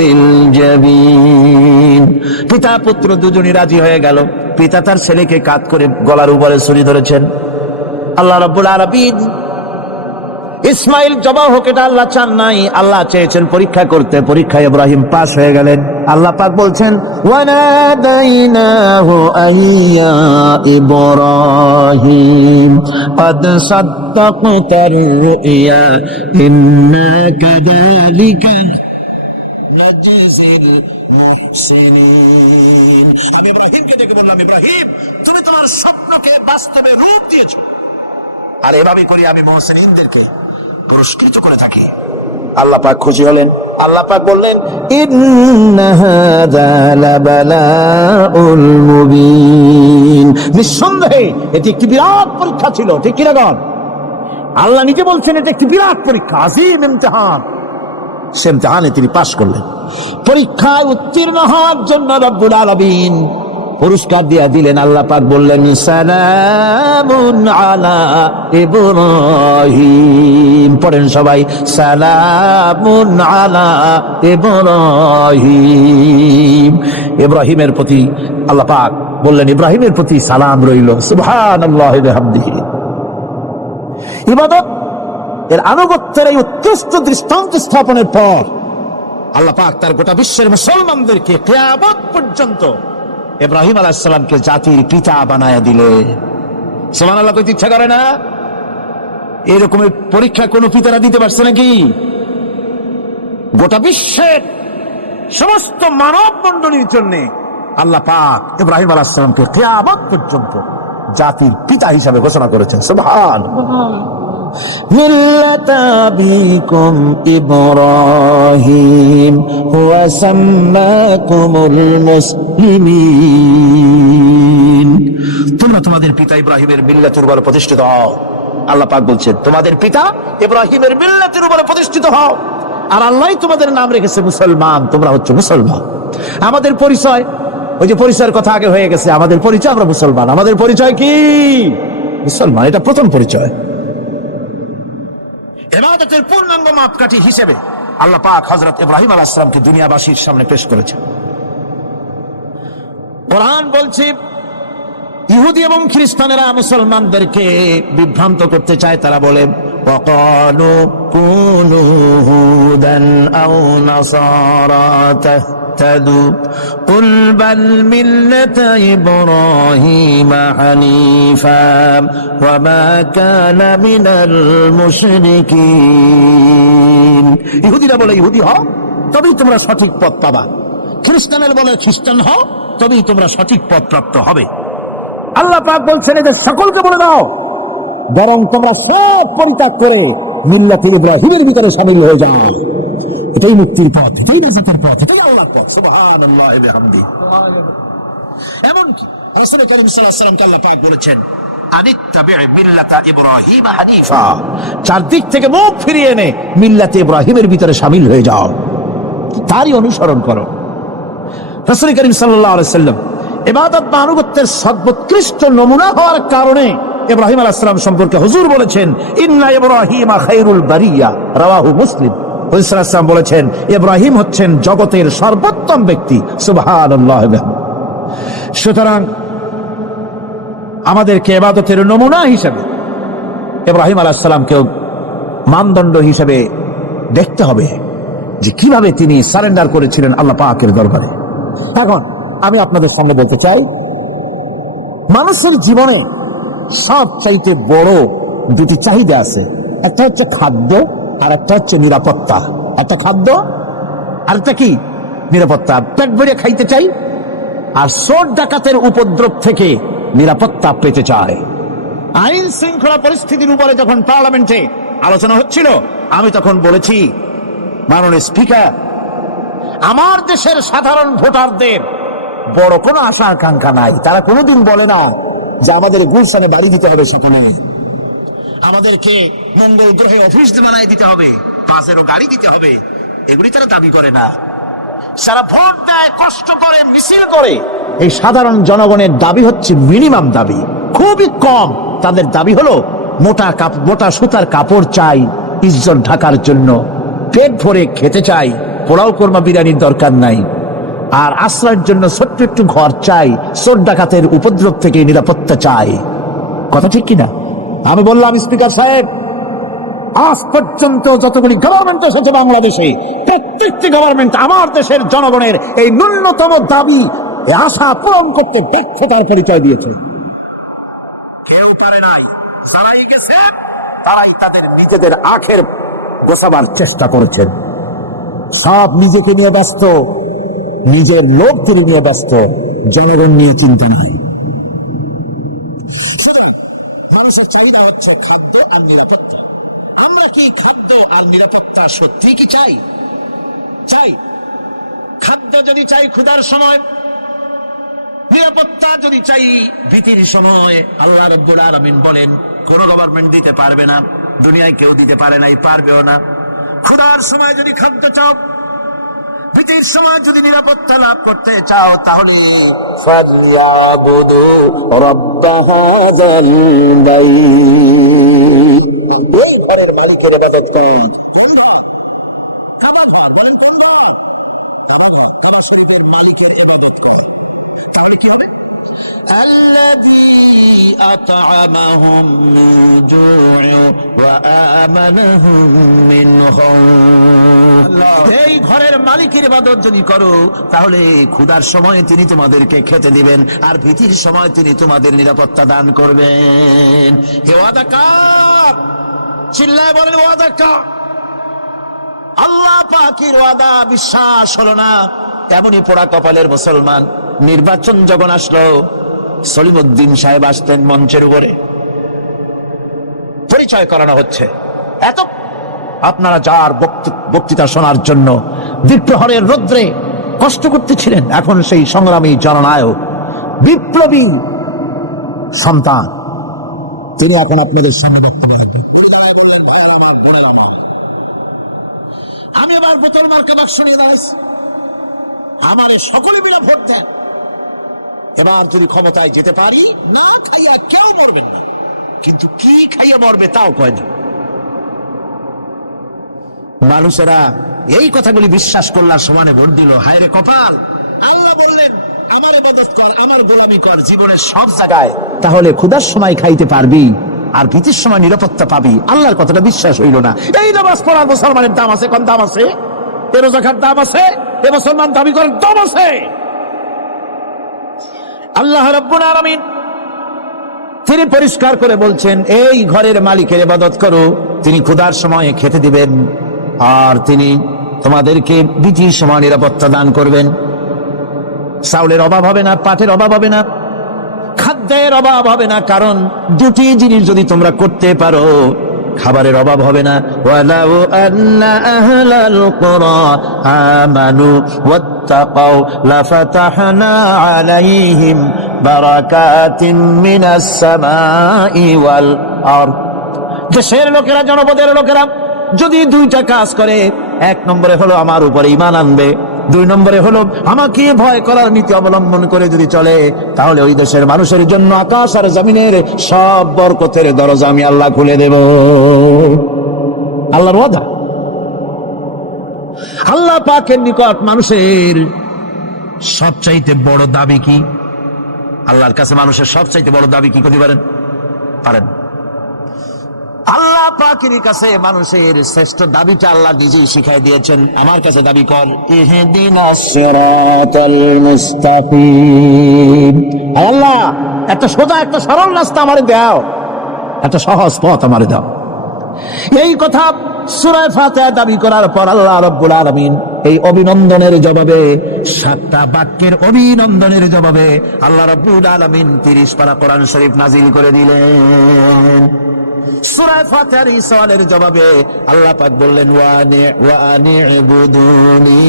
للجبين পিতা পুত্র দুজনই রাজি হয়ে গেল। পিতা তার ছেলেকে কাঁধ করে গলার উপরে ছুরি ধরেছেন। আল্লাহ রাব্বুল আলামিন ইসমাইল জবাই হোক এটা আল্লাহ চান নাই, আল্লাহ চেয়েছেন পরীক্ষা করতে। পরীক্ষায় ইব্রাহিম পাস হয়ে গেলেন। আল্লাহ পাক বলছেন ওয়ানাদাইনাহু আইয়া ইব্রাহিম قد صدقت الرؤيا إنا كذلك نجزي المحسنين। আমি ইব্রাহিমকে ডেকে বললাম, ইব্রাহিম তুমি তোমার স্বপ্নকে বাস্তবে রূপ দিয়েছো, আর এভাবে করি আমি মুহসিনদেরকে পুরস্কৃত করে থাকি। আল্লাহ পাক খুশি হলেন। আল্লাহ পাক বললেন ইন্না হাযা লাবালাউল মুবিন, নিঃসন্দেহে এটি একটি বিরাট পরীক্ষা ছিল। ঠিক কি না? আল্লাহ নিজে বলছেন এটা একটি বিরাট পরীক্ষা, আযীম ইমতিহান। সে ইমতিহানে তিনি পাশ করলেন। পরীক্ষায় উত্তীর্ণ হওয়ার জন্য রব্বুল আলামিন পুরস্কার দিয়ে দিলেন। আল্লাহ পাক বললেন সালামুন আলা ইব্রাহিম। পড়েন সবাই, সালামুন আলা ইব্রাহিম। ইব্রাহিমের প্রতি আল্লাহ পাক বললেন ইব্রাহিমের প্রতি সালাম রইল। সুবহানাল্লাহি ওয়া বিহামদিহি। ইবাদত এর আনুগত্যের এই উৎকৃষ্ট দৃষ্টান্ত স্থাপনের পর আল্লাহ পাক তার গোটা বিশ্বের মুসলমানদেরকে কিয়ামত পর্যন্ত ইব্রাহিম আলাইহিস সালামকে জাতির পিতা বানায়া দিলে। সুবহানাল্লাহ, কইতে ইচ্ছা করে না? এরকম পরীক্ষা কোন পিতারা দিতে পারছে নাকি? গোটা বিশ্বের সমস্ত মানব মণ্ডলীর জন্য আল্লাহ পাক ইব্রাহিম আলাইহিস সালামকে কিয়ামত পর্যন্ত জাতির পিতা হিসাবে ঘোষণা করেছেন। সুবহানাল্লাহ। মিল্লাতা আবিকুম ইব্রাহিম ওয়া সাম্মাকুমুল মুসলিমিন। তোমরা তোমাদের পিতা ইব্রাহিমের মিল্লাতের উপর প্রতিষ্ঠিত হও। আল্লাহ পাক বলছেন তোমাদের পিতা ইব্রাহিমের মিল্লাতের উপর প্রতিষ্ঠিত হও, আর আল্লাহই তোমাদের নাম রেখেছে মুসলমান। তোমরা হচ্ছে মুসলমান। আমাদের পরিচয়, ওই যে পরিচয়ের কথা আগে হয়ে গেছে, আমাদের পরিচয় আমরা মুসলমান। আমাদের পরিচয় কি? মুসলমান। এটা প্রথম পরিচয়। ইবাদতের পূর্ণাঙ্গ মাপকাঠি হিসেবে আল্লাহ পাক হযরত ইব্রাহিম আলাইহিস সালামকে দুনিয়াবাসীর সামনে পেশ করেছেন। কোরআন বলছে ইহুদি এবং খ্রিস্টানেরা মুসলমানদেরকে বিভ্রান্ত করতে চায়। তারা বলে ওয়াকালু কুনু হুদান আও নাসারা তাহতাদু কুল বাল মিল্লাতা ইব্রাহিম হানিফা ওয়া মা কানা মিনাল মুশরিকিন। ইহুদিরা বলে ইহুদি হও তবেই তোমরা সঠিক পথ পাবা, খ্রিস্টানেরা বলে খ্রিস্টান হও তবেই তোমরা সঠিক পথ প্রাপ্ত হবে। আল্লাহ পাক বলছেন এদের সকলকে বলে দাও বরং তোমরা সব পরিত্যাগ করে মিল্লাতে ইব্রাহিমের ভিতরে শামিল হয়ে যাও। এটাই মুক্তির পথ, এটাই নাজাতের পথ, এটাই আল্লাহর পথ। সুবহানাল্লাহি ওয়া বিহামদিহি। এমনকি রাসূল করিম সাল্লাল্লাহু আলাইহি ওয়াসাল্লামকে আল্লাহ পাক বলেছেন আনিত্তাবি মিল্লাতা ইব্রাহিম হানিফা, চারদিক থেকে মুখ ফিরিয়ে এনে মিল্লাতে ইব্রাহিমের ভিতরে শামিল হয়ে যাও, তারই অনুসরণ করো। রাসূল করিম সাল্লাল্লাহু আলাইহি ওয়াসাল্লাম ইবাদত বা আনুগত্যের সর্বোৎকৃষ্ট নমুনা হওয়ার কারণে ইব্রাহিম আলাইহিস সালাম সম্পর্কে হুজুর বলেছেন ইন্না ইব্রাহিমা খায়রুল বারিয়া, রাওয়াহু মুসলিম। হুজুর সাল্লাল্লাহু আলাইহি ওয়াসাল্লাম বলেছেন ইব্রাহিম হচ্ছেন জগতের সর্বোত্তম ব্যক্তি। সুবহানাল্লাহ। সুতরাং আমাদেরকে ইবাদতের নমুনা হিসেবে ইব্রাহিম আলাইহিস সালামকেও মানদণ্ড হিসেবে দেখতে হবে যে কিভাবে তিনি সারেন্ডার করেছিলেন আল্লাহ পাকের দরবারে। এখন আমি আপনাদের সামনে বলতে চাই মানুষের জীবনে সবচাইতে বড় দুটি চাহিদা আছে, একটা হচ্ছে খাদ্য আর একটা হচ্ছে নিরাপত্তা। একটা খাদ্য আর একটা কি? নিরাপত্তা। পেট ভরে খাইতে চাই আর চোর ডাকাতের উপদ্রব থেকে নিরাপত্তা পেতে চায়। আইন শৃঙ্খলা পরিস্থিতির উপরে যখন পার্লামেন্টে আলোচনা হচ্ছিল আমি তখন বলেছি মাননীয় স্পিকার, আমার দেশের সাধারণ ভোটারদের বড় কোনো আশা আকাঙ্ক্ষা নাই। তারা কোনোদিন বলে না যে আমাদের গুলশানে বাড়ি দিতে হবে, সেখানে আমাদেরকে মঙ্গল গ্রহে অফিস বানাই দিতে হবে, পাঁচেরও গাড়ি দিতে হবে, এগুলি তারা দাবি করে না। সারা ভোট দেয়, কষ্ট করে, মিছিল করে। এই সাধারণ জনগণের দাবি হচ্ছে মিনিমাম দাবি, খুবই কম। তাদের দাবি হলো মোটা সুতার কাপড় চাই ইজ্জত ঢাকার জন্য, পেট ভরে খেতে চাই, পোলাও কোরমা বিরিয়ানির দরকার নাই, আর আশ্রয়ের জন্য ছোট্ট একটু ঘর চাই, চোর ডাকাতের উপদ্রব থেকে নিরাপত্তা চাই। কথা ঠিক কিনা? আমি বললাম, স্পিকার সাহেব, আজ পর্যন্ত যতগুলি গভর্নমেন্ট এসেছে বাংলাদেশে, প্রত্যেকটি গভর্নমেন্ট আমার দেশের জনগণের এই ন্যূনতম দাবি, আশা পূরণ করতে ব্যর্থতার পরিচয় দিয়েছে। কেউ পারে নাই, যারাই গেছে তারাই তাদের নিজেদের আখের গোছাবার চেষ্টা করেছেন। সব নিজেকে নিয়ে ব্যস্ত, নিজের লোক তৈরি নিয়ে ব্যস্ত, জনগণ নিয়ে চিন্তা নাই। মানুষের চাহিদা হচ্ছে খাদ্য আর নিরাপত্তা। আমরা কি খাদ্য আর নিরাপত্তা সত্যি কি চাই? চাই। খাদ্য যদি চাই ক্ষুধার সময়, নিরাপত্তা যদি চাই ভীতির সময়, আল্লাহ রাব্বুল আলামিন বলেন কোন গভর্নমেন্ট দিতে পারবে না, দুনিয়ায় কেউ দিতে পারে নাই, পারবেও না। ক্ষুধার সময় যদি খাদ্য চাও, ভীতির সময় যদি নিরাপত্তা লাভ করতে চাও, তাহলে ফালিয়াবুদু রাব্ব হাযাল বাইত, এই ঘরের মালিকের ইবাদত করুন। কোন ঘর? কাবা ঘর। বলেন কোন ঘর? কাবা ঘর। কাবা শরীফের মালিকের ইবাদত করে। তাহলে কি হবে? আল্লাযী আত'আমাহুম মিন জু'ই ওয়া আমানাহুম মিন খাউফ। এই ঘরের মালিকের ইবাদত যদি করো, তাহলে ক্ষুধার সময় তিনি তোমাদেরকে খেতে দিবেন, আর ভীতির সময় তিনি তোমাদের নিরাপত্তা দান করবেন। হে ওয়াদা কার? চিল্লায় বলেন ওয়াদা কার? আল্লাহ পাকের ওয়াদা বিশ্বাস হলো না, তেমনি পোড়া কপালের মুসলমান। নির্বাচন যখন আসলো, সলিমউদ্দিন সাহেব আসতেন মঞ্চের উপরে, পরিচয় করানো হচ্ছে। এত আপনারা যার বক্তৃতা শোনার জন্য দ্বিপ্রহরের রৌদ্রে কষ্ট করতেছিলেন, এখন সেই সংগ্রামী জননায়ক, বিপ্লবী সন্তান, তিনি এখন আপনাদের সামনে আমি আবার বোতল মার্কা বাক্স নিয়ে দাঁড়াইছি, আমার সকলে মিলে ভোট দেন। এবার যদি ক্ষমতায় যেতে পারি, না খাইয়া কেউ মরবেন না, কিন্তু কি খাইয়া মরবে তাও কয় না। মানুষেরা এই কথাগুলি বিশ্বাস করলার সমানে ভোট দিল। হায় রে কপাল! আল্লাহ বললেন আমার ইবাদত কর, আমার গোলামি কর জীবনের সব জায়গায়, তাহলে ক্ষুধার সময় খাইতে পারবি আর ভীতির সময় নিরাপত্তা পাবি। আল্লাহর কথাটা বিশ্বাস হইল না। এই নামাজ পড়ার মুসলমানের দাম আছে, কোন দাম আছে? এ রোজা খাওয়ার দাম আছে, এ মুসলমান দাবি করার দাম আছে। আল্লাহ রাব্বুল আলামিন তিনি পরিষ্কার করে বলছেন, এই ঘরের মালিকের ইবাদত করো, তিনি ক্ষুধার সময় খেতে দিবেন, আর তিনি তোমাদেরকে ভীতির সময় নিরাপত্তা দান করবেন। চাউলের অভাব হবে না, পাটের অভাব হবে না, খাদ্যের অভাব হবে না, কারণ দুটি জিনিস যদি তোমরা করতে পারো, খাবারের অভাব হবে না। ওয়ালাউ আন্না আহলাল কুরা আমানু ওয়াত্তাকাউ লাফাতাহনা আলাইহিম বারাকাতিন মিনাস সামাই ওয়াল আরদ। দেশের লোকেরা, জনপদের লোকেরা যদি দুইটা কাজ করে, এক নম্বরে হলো আমার উপরে ঈমান আনবে, দুই নম্বরে হলো আমাকে ভয় করার নীতি অবলম্বন করে যদি চলে, তাহলে ওই দেশের মানুষের জন্য আকাশ আর জমিনের সব বরকতের দরজা আমি আল্লাহ খুলে দেব। আল্লাহর ওয়াদা। আল্লাহ পাকের নিকট মানুষের সবচাইতে বড় দাবি কি? আল্লাহর কাছে মানুষের সবচাইতে বড় দাবি কি করতে পারেন? পারেন? আল্লাহ পাকের কাছে মানুষের শ্রেষ্ঠ দাবিটা আল্লাহ নিজেই শিখাই দিয়েছেন। আমার কাছে দাবি কর, ইহদিনাস সিরাতাল মুস্তাকিম। আল্লাহ একটা সোজা, একটা সরল রাস্তা আমারে দাও, একটা সহজ পথ আমারে দাও। এই কথা সূরা ফাতিহা দাবি করার পর আল্লাহ রাব্বুল আলামিন এই অভিনন্দনের জবাবে, 7টা বাক্যের অভিনন্দনের জবাবে আল্লাহ রাব্বুল আলামিন 30 পারা কোরআন শরীফ নাজিল করে দিলেন। সূরা ফাতিহার এই সওয়ালের জবাবে আল্লাহ পাক বললেন, ওয়া আনি'বুদুনি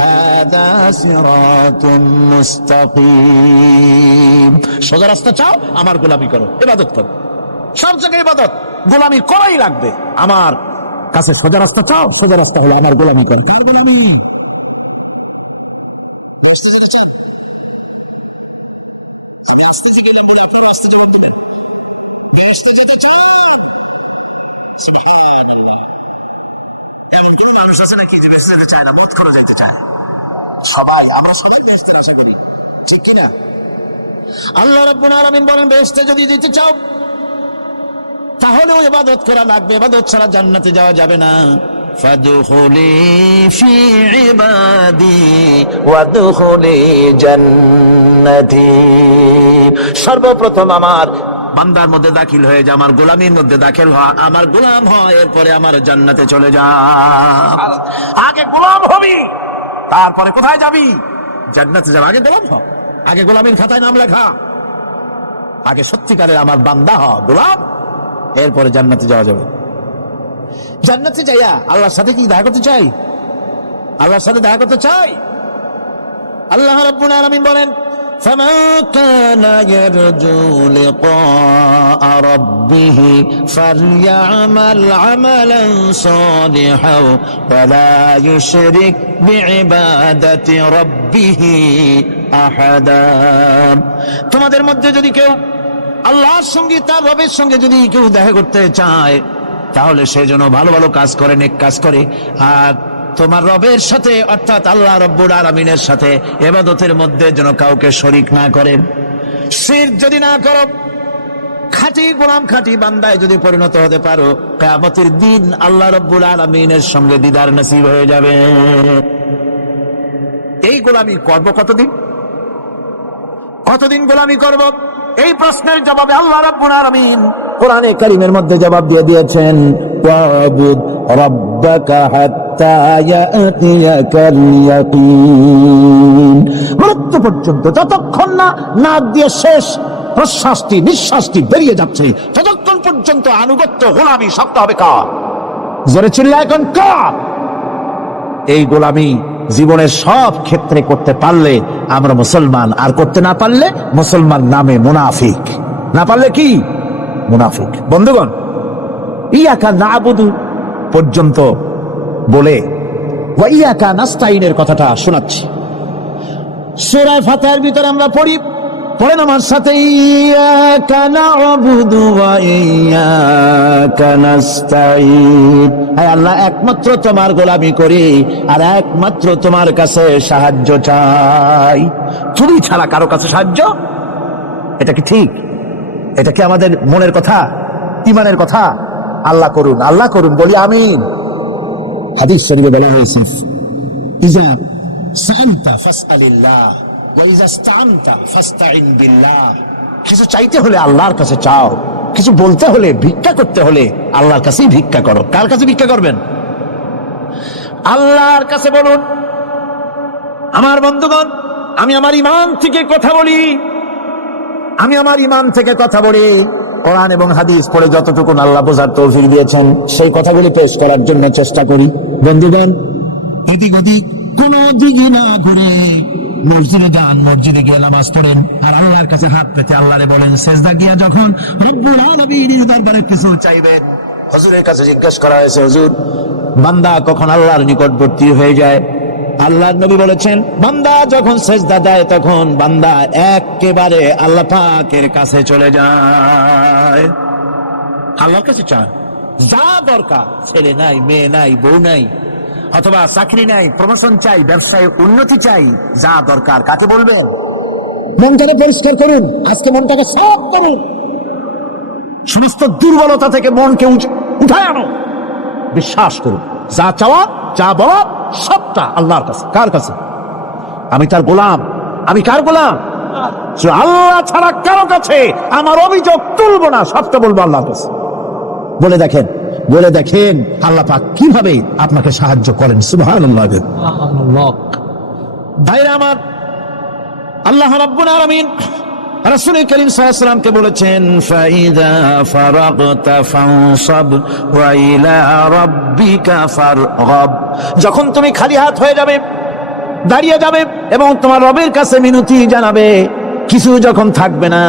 হাযা সিরাতুম মুস্তাকিম। সোজা রাস্তা চাও, আমার গোলামি করো, ইবাদত করো। সব জায়গায় ইবাদত, গোলামি করাই লাগবে। আমার কাছে সোজা রাস্তা চাও, সোজা রাস্তা হলো আমার গোলামি করো। কার গোলামি? আস্তে থেকে যাবেন, আপনার আস্তে জীবন দেবেন। বেহেশতে যেতে চান, সুবহানাল্লাহ, এমন কোনো মানুষ আছে নাকি যে বেঁচে যেতে চায় না, বোধ করে যেতে চায়? সবাই, আমরা সবাই বেহেশতের আশা করি, ঠিক কিনা? আল্লাহ রাব্বুল আলামিন বলেন, বেহেশতে যদি যেতে চাও তাহলেও ইবাদত করা লাগবে, ইবাদত ছাড়া জান্নাতে যাওয়া যাবে না। ফাদখুলি ফি ইবাদি ওয়াদখুলি জান্নাতি। সর্বপ্রথম আমার বান্দার মধ্যে দাখিল হয়ে যা, আমার গোলামীর মধ্যে দাখিল হয়, আমার গোলাম হয়, এরপরে আমার জান্নাতে চলে যা। আগে গোলাম হবি, তারপরে কোথায় যাবি? জান্নাতে যাবি। আগে গোলাম হ, আগে গোলামীর খাতায় নাম লেখা, আগে সত্যিকারের আমার বান্দা হ, গোলাম, এরপরে জান্নাতে যাওয়া যাবে। জান্নাতে যাইয়া আল্লাহর সাথে কি দেখা করতে চাই? আল্লাহর সাথে দেখা করতে চাই। আল্লাহ রাব্বুল আলামিন বলেন, ফামান কানা ইয়ারজু লিকা রাব্বিহি ফালইআমাল আমালান সালিহান ওয়া লা ইউশরিক বিইবাদাতি রাব্বিহি আহাদা। তোমাদের মধ্যে যদি কেউ আল্লাহর সঙ্গে, তার রবের সঙ্গে যদি কেউ দেখা করতে চায়, তাহলে সে যেন ভালো ভালো কাজ করে, নেক কাজ করে, আর তোমার রবের সাথে অর্থাৎ আল্লাহ রাব্বুল আলামিনের সাথে ইবাদতের মধ্যে যেন কাউকে শরীক না করে। শিরক যদি না করো, খাঁটি গোলাম, খাঁটি বান্দায় যদি পরিণত হতে পারো, কিয়ামতের দিন আল্লাহ রাব্বুল আলামিনের সঙ্গে দিদার নসিব হয়ে যাবে। এই গোলামি করব কতদিন? কতদিন গোলামি করব? এই প্রশ্নের জবাবে আল্লাহ রাব্বুল আলামিন কোরআনে কারীমের মধ্যে জবাব দিয়ে দিয়েছেন, ওয়াবুদ রাব্বাকা হাত্তা ইয়াতিয়াকাল ইয়াকিন। মৃত্যু পর্যন্ত, যতক্ষণ না নাক দিয়ে শেষ প্রশ্বাসটি, নিঃশ্বাসটি বেরিয়ে যাচ্ছে, ততক্ষণ পর্যন্ত আনুগত্য, গোলামি শব্দ হবে কার? জোরে চিল্লা এখন কার? এই গোলামি জীবনের সব ক্ষেত্রে করতে পারলে আমরা মুসলমান, আর করতে না পারলে মুসলমান নামে মুনাফিক। না পারলে কি? মুনাফিক। বন্ধুগণ, ইয়াকা নাবুদু পর্যন্ত বলে ওয়া ইয়াকা নাস্তাইনের কথাটা শোনাচ্ছি। সূরা ফাতিহার ভিতরে আমরা পড়ি, পড়েন আমার সাথে, ইয়াকা নাবুদু ওয়া ইয়াকা নাস্তাইন। হে আল্লাহ, একমাত্র তোমার গোলামি করি আর একমাত্র তোমার কাছে সাহায্য চাই। তুমি ছাড়া কারো কাছে সাহায্য? এটা কি ঠিক? এটা কি আমাদের মনের কথা, ঈমানের কথা? আল্লাহ করুন, আল্লাহ করুন, বলি আমিন। হাদিস শরীফে বলা হয়েছে, ইজা সাআলতা ফাসআলিল্লাহ ওয়া ইজা ইসতাআনতা ফাসতাইন বিল্লাহ। কিছু চাইতে হলে আল্লাহর কাছে চাও, কিছু বলতে হলে, ভিক্ষা করতে হলে আল্লাহর কাছেই ভিক্ষা করো। কার কাছে ভিক্ষা করবেন? আল্লাহর কাছে বলুন। আমার বন্ধুগণ, আমি আমার ঈমান থেকে কথা বলি, আমি আমার ঈমান থেকে কথা বলি। কোরআন এবং হাদিস পড়ে যতটুকু আল্লাহ বোঝার তৌফিক দিয়েছেন, সেই কথাগুলি পেশ করার জন্য চেষ্টা করি। বন্ধুগণ, এদিক ওদিক কোন দিকে না ঘুরে মসজিদে যান, মসজিদে গিয়ে নামাজ পড়েন, আর আল্লাহর কাছে হাত পেতে আল্লাহরে বলেন। সেজদা গিয়া যখন রব্বুল আলামিনের দরবারে কিছু চাইবেন, হুজুরের কাছে জিজ্ঞেস করা হয়েছে, হুজুর, বান্দা কখন আল্লাহর নিকটবর্তী হয়ে যায়? আল্লাহর নবী বলেছেন, বান্দা যখন সেজদা দেয় তখন বান্দা একেবারে আল্লাহ পাকের কাছে চলে যায়। আল্লাহর কাছে চান, যা দরকার, ছেলে নাই, মেয়ে নাই, বউ নাই, অথবা চাকরি নাই, প্রমোশন চাই, ব্যবসায় উন্নতি চাই, যা দরকার কাকে বলবেন? মনটাকে পরিষ্কার করুন, আজকে মনটাকে সাফ করুন, সমস্ত দুর্বলতা থেকে মনকে উঠায় আনো, বিশ্বাস করুন, যা চাওয়া, যা বলা, সবটা আল্লাহর কাছে। কার কাছে? আমি তার গোলাম। আমি কার গোলাম? আল্লাহ ছাড়া কারো কাছে আমার অভিযোগ তুলবো না, সবটা বলবো আল্লাহর কাছে। বলে দেখেন, বলে দেখেন আল্লাহ পাক কিভাবে আপনাকে সাহায্য করেন। সুবহানাল্লাহ। ভাইরা আমার, আল্লাহ রাব্বুল আলামিন রাসূল করিম সাল্লাল্লাহু আলাইহি ওয়াসাল্লামকে বলেছেন, ফাইদা ফারাগতা ফানসাব ওয়া ইলা রাব্বিকা ফারগাব। যখন তুমি খালি হাত হয়ে যাবে, দাঁড়িয়ে যাবে এবং তোমার রবের কাছে মিনতি জানাবে, কিছু যখন থাকবে না,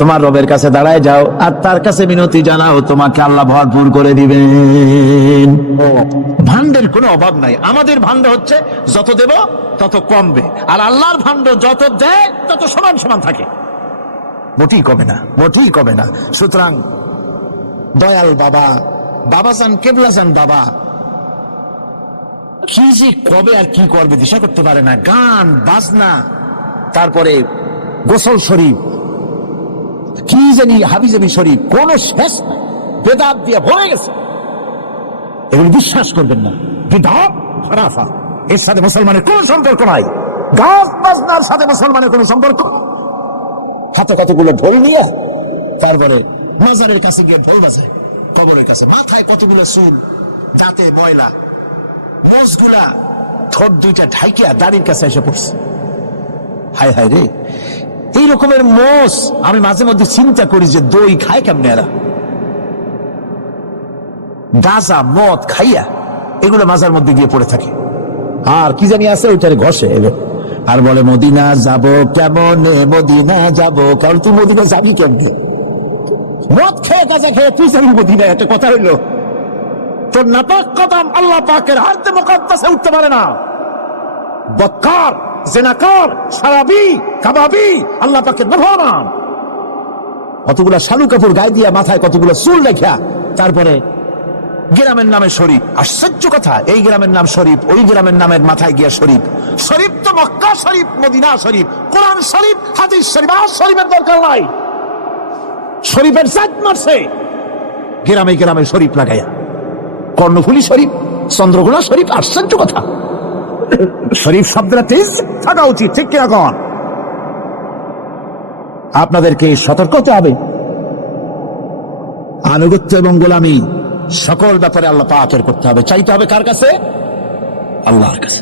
তোমার রবের কাছে দাঁড়ায় যাও আর তার কাছে মিনতি জানাও, তোমাকে আল্লাহ ভরপুর করে দিবেন। ভান্ডের কোনো অভাব নাই। আমাদের ভান্ড হচ্ছে যত দেব তত কমবে, আর আল্লাহর ভান্ড যত দেয় তত সমান সমান থাকে, মোটেই কমে না, মোটেই কমে না। সুতরাং দয়াল বাবা, বাবাজান, কেবলাজান বাবা, কি যে কবে আর কি করবে দিশা করতে পারে না। গান বাজনা, তারপরে গোসল শরীফ, কি জানি হাবিজাবি শরীফ, কোন শেষ নাই, বেদাত দিয়ে ভরে গেছে। এগুলো বিশ্বাস করবেন না, বিদাত খরাফা, এর সাথে মুসলমানের কোন সম্পর্ক নাই। গান বাজনার সাথে মুসলমানের কোন সম্পর্ক। হাতে কতগুলো ঢোল নিয়ে তারপরে মাজারের কাছে গিয়ে ঢোল বাজায়, কবরের কাছে, মাথায় কতগুলো চুল, দাঁতে ময়লা, মোষগুলা ঠোঁট দুইটা ঢাইকিয়া দাড়ির কাছে এসে পড়ছে। হায় হায় রে, এই রকমের মোষ আমি মাঝে মধ্যে চিন্তা করি যে দই খায় কেমনে এরা। গাঁজা মদ খাইয়া এগুলো মাজার মধ্যে গিয়ে পড়ে থাকে, আর কি জানি আছে ওইটারে ঘষে এলো আর বলে মদিনা যাব কেমনে, মদিনা যাব। কারণ তুই মদিনা যাবি কেমনে? মদ খেয়ে গাঁজা খেয়ে তুই যাবি মদিনা, একটা কথা হইলো? তোর নাপাক কদম আল্লাহ পাকের হাতে মুকাদ্দাসে উঠতে পারে না। বদকার, জিনাকার, শারাবি, কাবাবি আল্লাহ পাকের নাফরমান। কতগুলা শালু কাপড় গায়ে দিয়া, মাথায় কতগুলো চুল রেখা, তারপরে গ্রামের নামে শরীফ। আশ্চর্য কথা, এই গ্রামের নাম শরীফ, ওই গ্রামের নামের মাথায় গিয়া শরীফ। শরীফ তো মক্কা শরীফ, মদিনা শরীফ, কোরআন শরীফ, হাদিস শরীফ। আর শরীফের দরকার নাই। শরীফের জাত মারছে গ্রামে গ্রামে শরীফ লাগাইয়া। কর্ণফুলী শরীফ, চন্দ্রকোনা শরীফ। আশ্চর্য কথা, শরীফ শব্দটা তেজ থাকা উচিত, ঠিক কিনা কন? আপনাদেরকে সতর্ক হতে হবে। আনুগত্য এবং গোলামি সকল ব্যাপারে আল্লাহ পাকের করতে হবে। চাইতে হবে কার কাছে? আল্লাহর কাছে।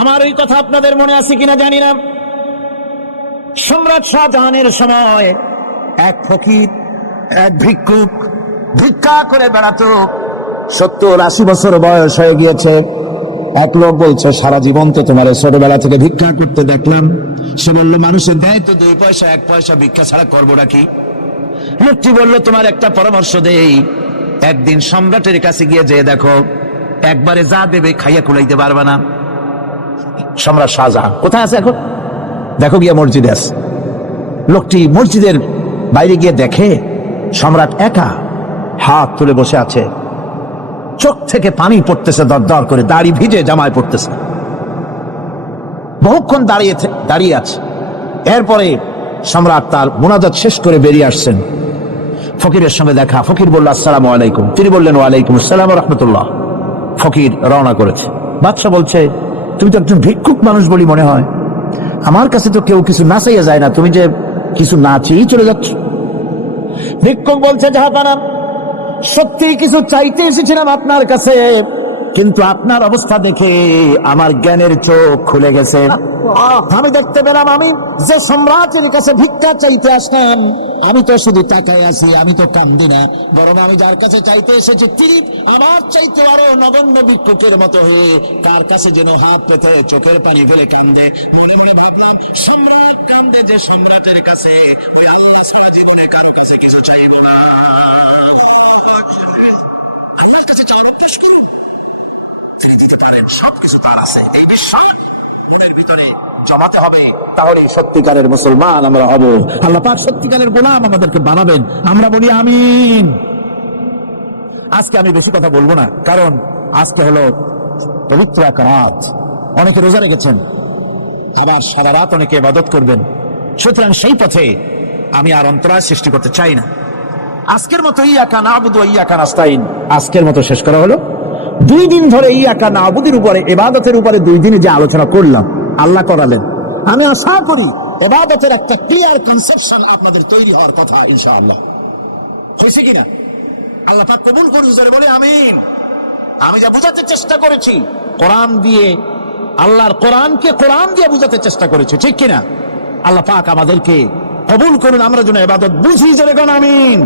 আমার এই কথা আপনাদের মনে আছে কিনা জানি না। সম্রাট শাহজাহানের সময় এক ফকির, এক ভিক্ষুক ভিক্ষা করে বেড়াতো। 70-80 বছর বয়স হয়ে গিয়েছে। এক লোক বলছে, সারা জীবন তো তোমার ছোটবেলা থেকে ভিক্ষা করতে দেখলাম। সে বলল, মানুষের দেয় তো 2 পয়সা 1 পয়সা, ভিক্ষা ছাড়া করবোটা কি? লোকটি বলল, তোমার একটা পরামর্শ দেই, একদিন সম্রাটের কাছে গিয়ে যে দেখো, একবারে যা দেবে খাইয়া কুলাইতে পারবে না। সম্রাট শাহজাহান কোথায় আছে এখন? দেখো গিয়া মসজিদে আছে। লোকটি মসজিদের বাইরে গিয়ে দেখে সম্রাট একা হাত তুলে বসে আছে, চোখ থেকে পানি পড়তেছে দর দর করে, দাড়ি ভিজে জামায় পড়তেছে, বহুক্ষণ দাঁড়িয়ে আছে। এরপরে সম্রাট তার মুনাজাত শেষ করে বেরিয়ে আসছেন। ফকিরের সঙ্গে দেখা। ফকির বলল, আসসালামু আলাইকুম। তিনি বললেন, ওয়ালাইকুম আসসালাম ওয়া রাহমাতুল্লাহ। ফকির রওনা করেছে। বাদশা বলছে, তুমি তো একজন ভিক্ষুক মানুষ বলি মনে হয়, আমার কাছে তো কেউ কিছু না চাইয়া যায় না, তুমি যে কিছু না চেয়েই চলে যাচ্ছ। ভিক্ষুক বলছে, জাহাপানা, সত্যি কিছু চাইতে এসেছিলাম আপনার কাছে, কিন্তু আপনার অবস্থা দেখে আমার জ্ঞানের চোখ খুলে গেছে। আমি দেখতে পেলাম, আমি যে সম্রাটের কাছে ভিক্ষা চাইতে আসলাম, আমি তো শুধু তাকায় আছি, আমি তো কান্দি না, বরং আমি যার কাছে চাইতে এসেছি তিনি আমার চাইতে আরো নগণ্য ভিক্ষুকের মতো হয়ে তার কাছে যেন হাত পেতে চোখের পানি ফেলে কান্দে। মনে মনে ভাবলাম, সম্রাট কান্দে যে সম্রাটের কাছে, ওই আল্লাহ ছাড়া জীবনে কারো কাছে কিছু চাইব না। আল্লাহর কাছে চাওয়ার অভ্যাস করুন, তিনি দিতে পারেন। সবকিছু তার আছে, এই বিশ্বাস ভিতরে জমাতে হবে, তাহলে সত্যিকারের মুসলমান আমরা হব। আল্লাহ পাক সত্যিকারের গোলাম আমাদেরকে বানাবেন। আমরা বলি আমিন। আজকে আমি বেশি কথা বলবো না, কারণ আজকে হলো পবিত্র এক রাত। অনেকে রোজা রেখেছেন, আবার সারা রাত অনেকে ইবাদত করবেন। সুতরাং সেই পথে আমি আর অন্তরায় সৃষ্টি করতে চাই না। আজকের মতো ইয়াকা নাবুদু ওয়া ইয়াকা নাস্তাইন আজকের মতো শেষ করা হলো। 2 দিন ধরে ইয়াকা নাবুদের উপরে, ইবাদতের উপরে 2 দিনে যে আলোচনা করলাম, আল্লাহ করালেন। আমি আশা করি ইবাদতের একটা ক্লিয়ার কনসেপশন আপনাদের তৈরি হওয়ার কথা ইনশাআল্লাহ। হয়েছে কিনা? আল্লাহ পাক কবুল করুন, জোরে বলে আমিন। আমি যা বুঝাতে চেষ্টা করেছি কোরআন দিয়ে, আল্লাহর কোরআনকে কোরআন দিয়ে বুঝাতে চেষ্টা করেছি, ঠিক কিনা? আল্লাহ পাক আমাদেরকে কবুল করুন, আমরা যেন ইবাদত বুঝি, জোরে বলেন আমিন।